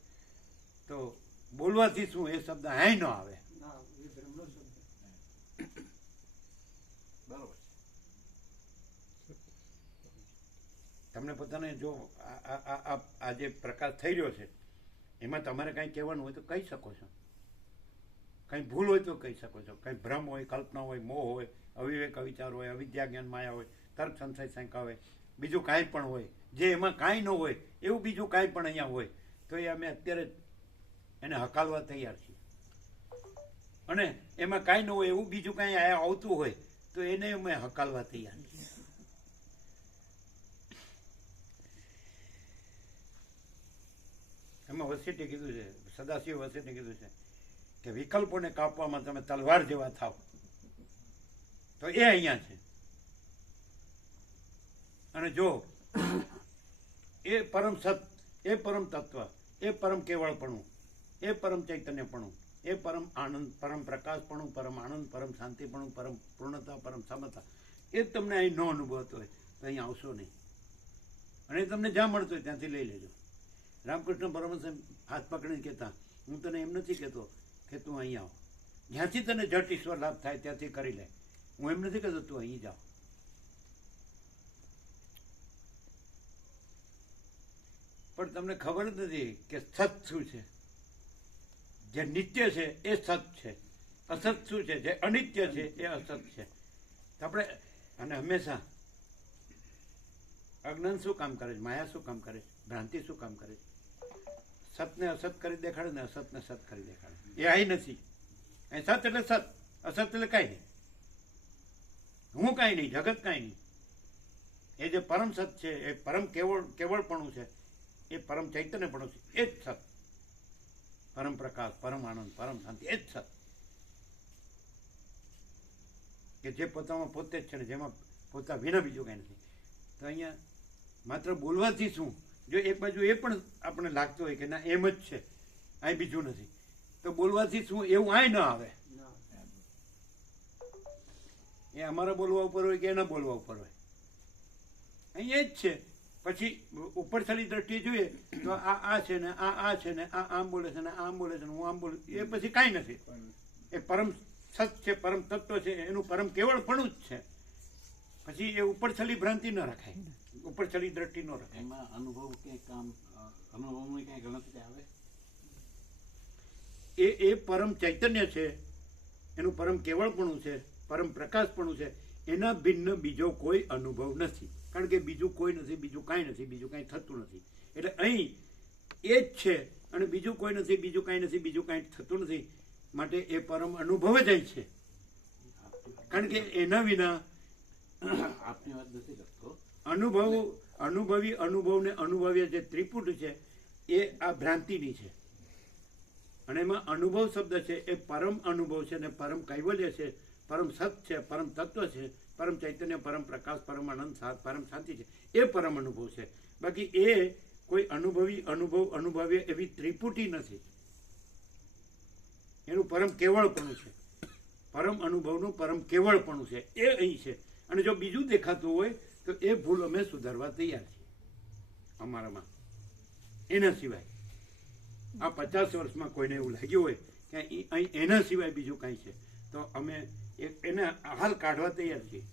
તો બોલવાથી શું એ શબ્દ હાય ન આવે. બરોબર છે. તમને પોતાને જો આ જે પ્રકાશ થઈ રહ્યો છે એમાં તમારે કાંઈ કહેવાનું હોય તો કહી શકો છો, કંઈ ભૂલ હોય તો કહી શકો છો, કંઈ ભ્રમ હોય, કલ્પના હોય, મોહ હોય, અવિવેક અવિચાર હોય, અવિદ્યા જ્ઞાન માયા હોય, તર્ક સંશય શંકા હોય, બીજું કાંઈ પણ હોય, જે એમાં કાંઈ ન હોય એવું બીજું કાંઈ પણ અહીંયા હોય, તો એ અમે અત્યારે એને હકાલવા તૈયાર છીએ. અને એમાં કાંઈ ન હોય એવું બીજું કાંઈ આવતું હોય તો એને અમે હકાલવા તૈયાર છીએ. એમાં વસેટે કીધું છે, સદાશિવ વસેટે કીધું છે કે વિકલ્પોને કાપવામાં તમે તલવાર જેવા થાવ, તો એ અહીંયા છે. અને જો એ પરમ સત, એ પરમ તત્વ, એ પરમ કેવળપણું, એ પરમ ચૈતન્યપણું, એ પરમ આનંદ, પરમ પ્રકાશપણું, પરમ આનંદ, પરમ શાંતિપણું, પરમ પૂર્ણતા, પરમ સમતા, એ તમને અહીં ન અનુભવતો હોય તો અહીં આવશો નહીં. અને તમને જ્યાં મળતો હોય ત્યાંથી લઈ લેજો. રામકૃષ્ણ પરમહંસ હાથ પકડીને કહેતા, હું તને એમ નથી કહેતો કે તું અહીં આવ, જ્યાંથી તને જટ ઈશ્વર લાભ થાય ત્યાંથી કરી લે. હું એમ નથી કહેતો તું અહીં જાઓ. પણ તમને ખબર જ નથી કે સત શું છે. જે નિત્ય છે એ સત છે, અસત શું છે, જે અનિત્ય છે એ અસત છે. તો આપણે અને હંમેશા અજ્ઞાન શું કામ કરે છે, માયા શું કામ કરે છે, ભ્રાંતિ શું કામ કરે છે? સતને અસત કરી દેખાડે ને અસતને સત કરી દેખાડે. એ અહીં નથી. અહીં સત એટલે સત, અસત એટલે કાંઈ નહીં. હું કાંઈ નહીં, જગત કાંઈ નહીં. એ જે પરમ સત છે, એ પરમ કેવળપણું છે, એ પરમ ચૈતન્યપણું છે, એ જ સત. પરમ પ્રકાશ, પરમ આનંદ, પરમ શાંતિ, એ જ સત. કે જે પોતામાં પોતે જ છે ને જેમાં પોતા વિના બીજું કાંઈ નથી. તો અહીંયા માત્ર બોલવાથી શું, જો એક બાજુ એ પણ આપણે લાગતું હોય કે ના એમ જ છે, અહીં બીજું નથી, તો બોલવાથી શું એવું અહીં ન આવે. એ અમારા બોલવા ઉપર હોય કે એના બોલવા ઉપર હોય. અહીં એ જ છે. પછી ઉપરછલી દ્રષ્ટિએ જોઈએ તો આ છે ને આ છે ને આ આમ બોલે છે ને આમ બોલે છે ને હું આમ બોલું, એ પછી કાંઈ નથી. એ પરમ સત છે, પરમ તત્વ છે, એનું પરમ કેવળપણું જ છે. પછી એ ઉપરછલી ભ્રાંતિ ન રખાય, ઉપરછલી દ્રષ્ટિ ન રખાય. એમાં અનુભવ ક્યાંય કામ અનુભવની ક્યાંય ગણતરી આવે? એ પરમ ચૈતન્ય છે, એનું પરમ કેવળપણું છે, પરમ પ્રકાશપણું છે. એના ભિન્ન બીજો કોઈ અનુભવ નથી, કારણ કે બીજું કોઈ નથી, બીજું કાંઈ નથી, બીજું કાંઈ થતું નથી. એટલે અહીં એ જ છે અને બીજું કોઈ નથી, બીજું કાંઈ નથી, બીજું કાંઈ થતું નથી. માટે એ પરમ અનુભવ જ અહીં છે, કારણ કે એના વિના આપની વાત નથી કરતો. અનુભવી અનુભવને અનુભવ્ય જે ત્રિપુટ છે એ આ ભ્રાંતિની છે. અને એમાં અનુભવ શબ્દ છે એ પરમ અનુભવ છે ને પરમ કૈવલ્ય છે, પરમ સત છે, પરમ તત્વ છે, પરમ ચૈતન્ય, પરમ પ્રકાશ, પરમ આનંદ, પરમ શાંતિ છે. એ પરમ અનુભવ છે. બાકી એ કોઈ અનુભવ્ય એવી ત્રિપુટી નથી. એનું પરમ કેવળપણું છે, પરમ અનુભવનું પરમ કેવળપણું છે, એ અહીં છે. અને જો બીજું દેખાતું હોય તો એ ભૂલ અમે સુધારવા તૈયાર છીએ અમારામાં. એના સિવાય આ 50 વર્ષમાં કોઈને એવું લાગ્યું હોય કે અહીં એના સિવાય બીજું કાંઈ છે તો અમે એને હાલ કાઢવા તૈયાર છીએ.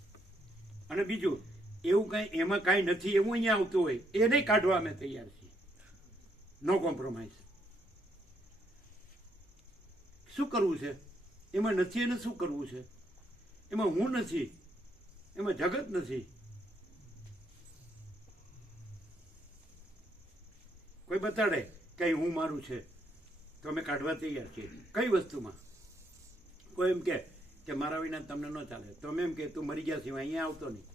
અને બીજું એવું કાંઈ એમાં કાંઈ નથી એવું અહીંયા આવતું હોય એ નહીં કાઢવા અમે તૈયાર છીએ. No compromise. શું કરવું છે એમાં? નથી એને શું કરવું છે એમાં? હું નથી એમાં, જગત નથી. કોઈ બતાડે કે હું મારું છે તો અમે કાઢવા તૈયાર છીએ. કઈ વસ્તુમાં? કોઈ એમ કે મારા વિના તમને ન ચાલે તો અમે એમ કે તું મરી ગયા સિવાય અહીંયા આવતો નહીં.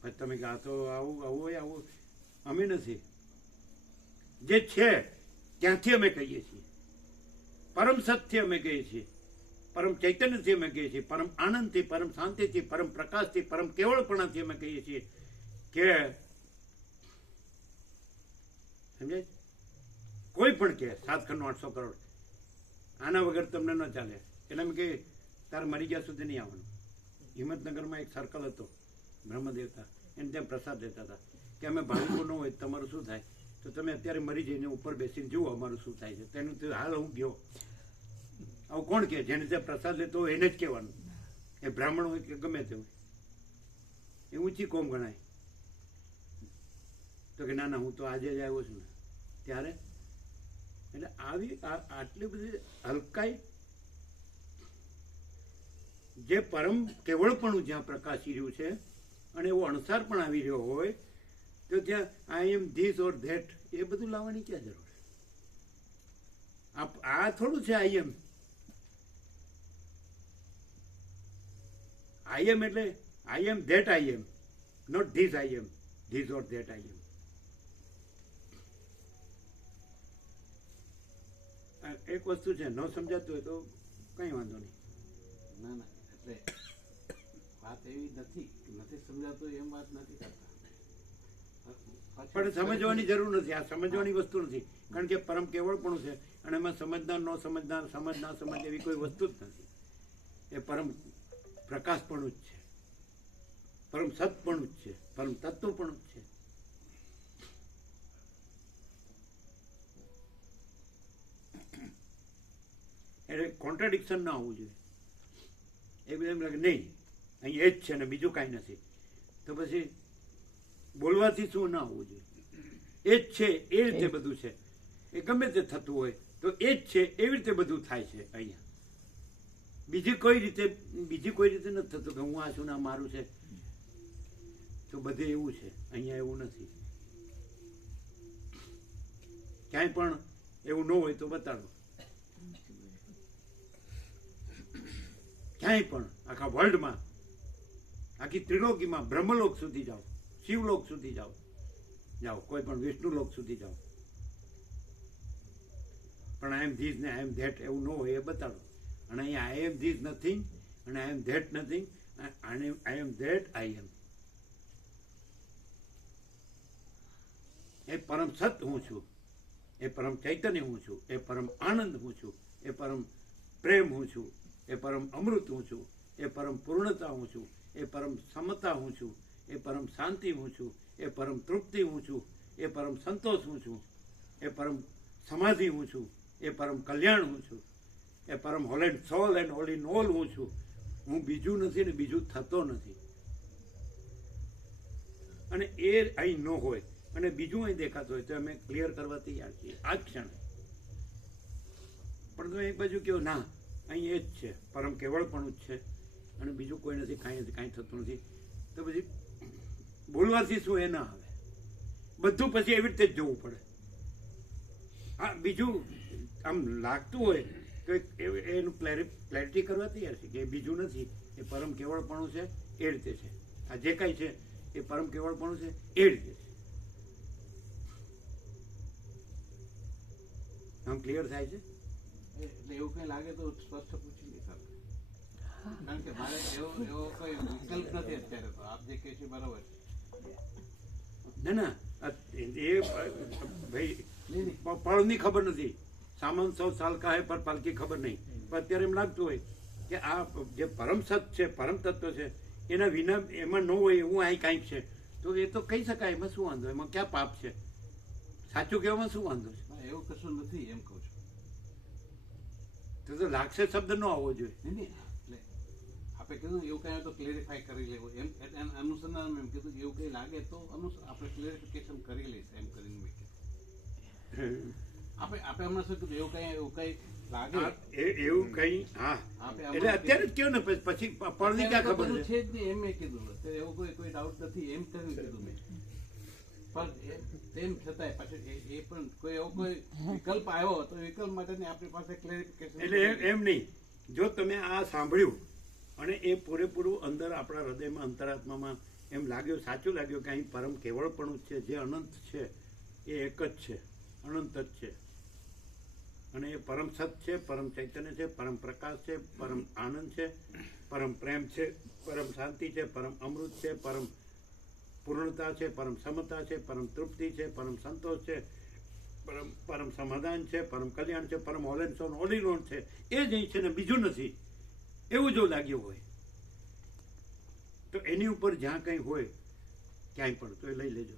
પછી તમે કે આ તો આવું હોય આવું. અમે નથી, જે છે ત્યાંથી અમે કહીએ છીએ. પરમ સત્યથી અમે કહીએ છીએ, પરમ ચૈતન્યથી અમે કહીએ છીએ, પરમ આનંદથી, પરમ શાંતિથી, પરમ પ્રકાશથી, પરમ કેવળપણાથી અમે કહીએ છીએ કે સમજાય? કોઈ પણ કે 7 ખંડનો 800 કરોડ આના વગર તમને ન ચાલે. એટલે એમ કે તારે મરી ગયા સુધી નહીં આવવાનું. હિંમતનગરમાં એક સર્કલ હતો બ્રહ્મદેવતા, એને ત્યાં પ્રસાદ દેતા હતા કે અમે ભાંગવું ન હોય તમારું શું થાય, તો તમે અત્યારે મરી જઈને ઉપર બેસીને જુઓ અમારું શું થાય છે. તેનું તો હાલ હું ગયો. આવું કોણ કે? જેને ત્યાં પ્રસાદ લેતો હોય એને જ કહેવાનું. એ બ્રાહ્મણ હોય કે ગમે તે હોય, એ ઊંચી કોમ ગણાય. તો કે ના ના હું તો આજે જ આવ્યો છું ને ત્યારે. એટલે આવી આટલી બધી હલકાઈ, જે પરમ કેવળપણું જ્યાં પ્રકાશી રહ્યું છે અને એવો અણસાર પણ આવી રહ્યો હોય તો ત્યાં આઈ એમ ધીસ ઓર ધેટ એ બધું લાવવાની ક્યાં જરૂર? આ થોડું છે આઈ એમ. આઈ એમ એટલે I am that I am, not this I am, this or that I am. એક વસ્તુ છે, ન સમજાતું હોય તો કઈ વાંધો નહીં. ના ના, એટલે વાત એવી નથી સમજાતું એમ વાત નથી કરતા. પણ સમજવાની જરૂર નથી. આ સમજવાની વસ્તુ નથી, કારણ કે પરમ કેવળપણું છે અને એમાં સમજનાર ન સમજનાર, સમજ ના સમજ એવી કોઈ વસ્તુ જ નથી. એ પરમ પ્રકાશપણું જ છે, પરમ સતપણું જ છે, પરમ તત્વપણું જ છે. એટલે કોન્ટ્રાડિક્શન ના આવવું જોઈએ. એ બધા એમ લાગે નહીં અહીં એ જ છે ને બીજું કાંઈ નથી, તો પછી બોલવાથી શું ના આવવું જોઈએ? એ જ છે એ રીતે બધું છે. એ ગમે તે થતું હોય તો એ જ છે એવી રીતે બધું થાય છે અહીંયા. બીજી કોઈ રીતે નથી થતું કે હું આ છું ને આ મારું છે. તો બધે એવું છે, અહીંયા એવું નથી. ક્યાંય પણ એવું ન હોય તો બતાડો. ક્યાંય પણ આખા વર્લ્ડમાં, આખી ત્રિલોકીમાં, બ્રહ્મલોક સુધી જાઓ, શિવલોક સુધી જાઓ, કોઈ પણ વિષ્ણુલોક સુધી જાઓ, પણ આઈ એમ ધીસ ને આઈ એમ ધેટ એવું ન હોય એ બતાડો. અને અહીંયા આઈ એમ ધીસ નથિંગ અને I am that nothing, I am that I am. એ પરમ સત હું છું, એ પરમ ચૈતન્ય હું છું, એ પરમ આનંદ હું છું, એ પરમ પ્રેમ હું છું, એ પરમ અમૃત હું છું, એ પરમ પૂર્ણતા હું છું, એ પરમ સમતા હું છું, એ પરમ શાંતિ હું છું, એ પરમ તૃપ્તિ હું છું, એ પરમ સંતોષ હું છું, એ પરમ સમાધિ હું છું, એ પરમ કલ્યાણ હું છું, એ પરમ whole and soul and whole in all હું છું. હું બીજું નથી ને બીજું થતો નથી. અને એ અહીં ન હોય અને બીજું અહીં દેખાતું હોય તો અમે ક્લિયર કરવા તૈયાર છીએ આ જ ક્ષણે. પણ તમે એક બાજુ કહો ના અહીં એ જ છે, પરમ કેવળપણું જ છે અને બીજું કોઈ નથી, કાંઈ થતું નથી, તો પછી બોલવાથી શું એ ના આવે. બધું પછી એવી રીતે જ જોવું પડે. હા, બીજું આમ લાગતું હોય તો એનું ક્લેરિટી કરવા તૈયાર છે કે એ બીજું નથી, એ પરમ કેવળપણું છે, એ રીતે છે. આ જે કાંઈ છે એ પરમ કેવળપણું છે, એ રીતે છે. આમ ક્લિયર થાય છે? એટલે એવું કઈ લાગે તો સ્પષ્ટ પૂછી લે સર, કારણ કે મારે એવો કોઈ વિકલ્પ નથી અત્યારે. તો આપ જે કહે છે બરાબર છે. ના એ ભાઈ પળની ખબર નથી. સામાન 100 સાલ કા હે પર પલ કી ખબર નહીં. પણ અત્યારે એમ લાગતું હોય કે આ જે પરમ સત છે, પરમ તત્વ છે, એના વિના એમાં ન હોય એવું અહીં કાંઈક છે, તો એ તો કહી શકાય. એમાં શું વાંધો? એમાં ક્યાં પાપ છે? સાચું કહેવામાં શું વાંધો છે? એવું કશું નથી એમ કહું છું. તો લાગશે શબ્દ ન આવવો જોઈએ. નહીં, એટલે આપણે કીધું એવું કઈ તો ક્લેરિફાય કરી લેવું એમ અનુસંધાન એમ કીધું એવું કઈ લાગે તો આપણે ક્લેરિફિકેશન કરી લઈશું એમ કરીને મેં કીધું. આપણે હમણાં શું કીધું એવું કઈ લાગે એવું કઈ. હા, એટલે અત્યારે જ કયો ને, પછી પળની ક્યાં ખબર છે? છે જ નહીં એમ મેં કીધું. એવું કોઈ ડાઉટ નથી એમ કીધું મેં. પણ તેમ છતાંય પછી એ પણ કોઈ એવો કોઈ વિકલ્પ આવ્યો તો વિકલ્પ માટેની આપણી પાસે ક્લેરિફિકેશન. એટલે એમ નહીં, જો તમે આ સાંભળ્યું અને એ પૂરેપૂરું અંદર આપણા હૃદયમાં અંતરાત્મામાં એમ લાગ્યું, સાચું લાગ્યું કે અહીં પરમ કેવળપણું છે, જે અનંત છે એ એક જ છે, અનંત જ છે. અને એ પરમ સત છે, પરમ ચૈતન્ય છે, પરમ પ્રકાશ છે, પરમ આનંદ છે, પરમ પ્રેમ છે, પરમ શાંતિ છે, પરમ અમૃત છે, પરમ પૂર્ણતા છે, પરમ સમતા છે, પરમ તૃપ્તિ છે, પરમ સંતોષ છે, પરમ સમાધાન છે, પરમ કલ્યાણ છે, પરમ whole and soul whole in all છે. એ જ અહીં છે ને બીજું નથી. એવું જો લાગ્યું હોય તો એની ઉપર જ્યાં કંઈ હોય ક્યાંય પણ તો એ લઈ લેજો,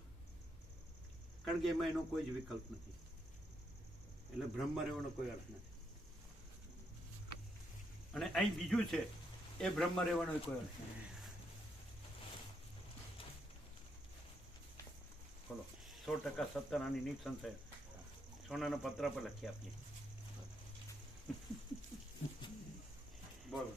કારણ કે એમાં એનો કોઈ જ વિકલ્પ નથી. એટલે બ્રહ્મ રહેવાનો કોઈ અર્થ નથી. અને અહીં બીજું છે એ બ્રહ્મ રહેવાનો કોઈ અર્થ નથી. બોલો, 100% સત્તર આની નિસંશય સોનાના પત્ર પર લખી આપીએ. બોલો.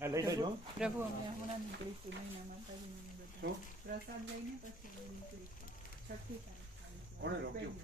આ લઈ લેજો. પ્રભુ અમે હમણાં નીકળીશું મહિના માતાજીને બધા શું? પ્રસાદ લઈને પછી અમે નીકળીશું 6ઠ્ઠી તારીખ કોણે રોક્યું?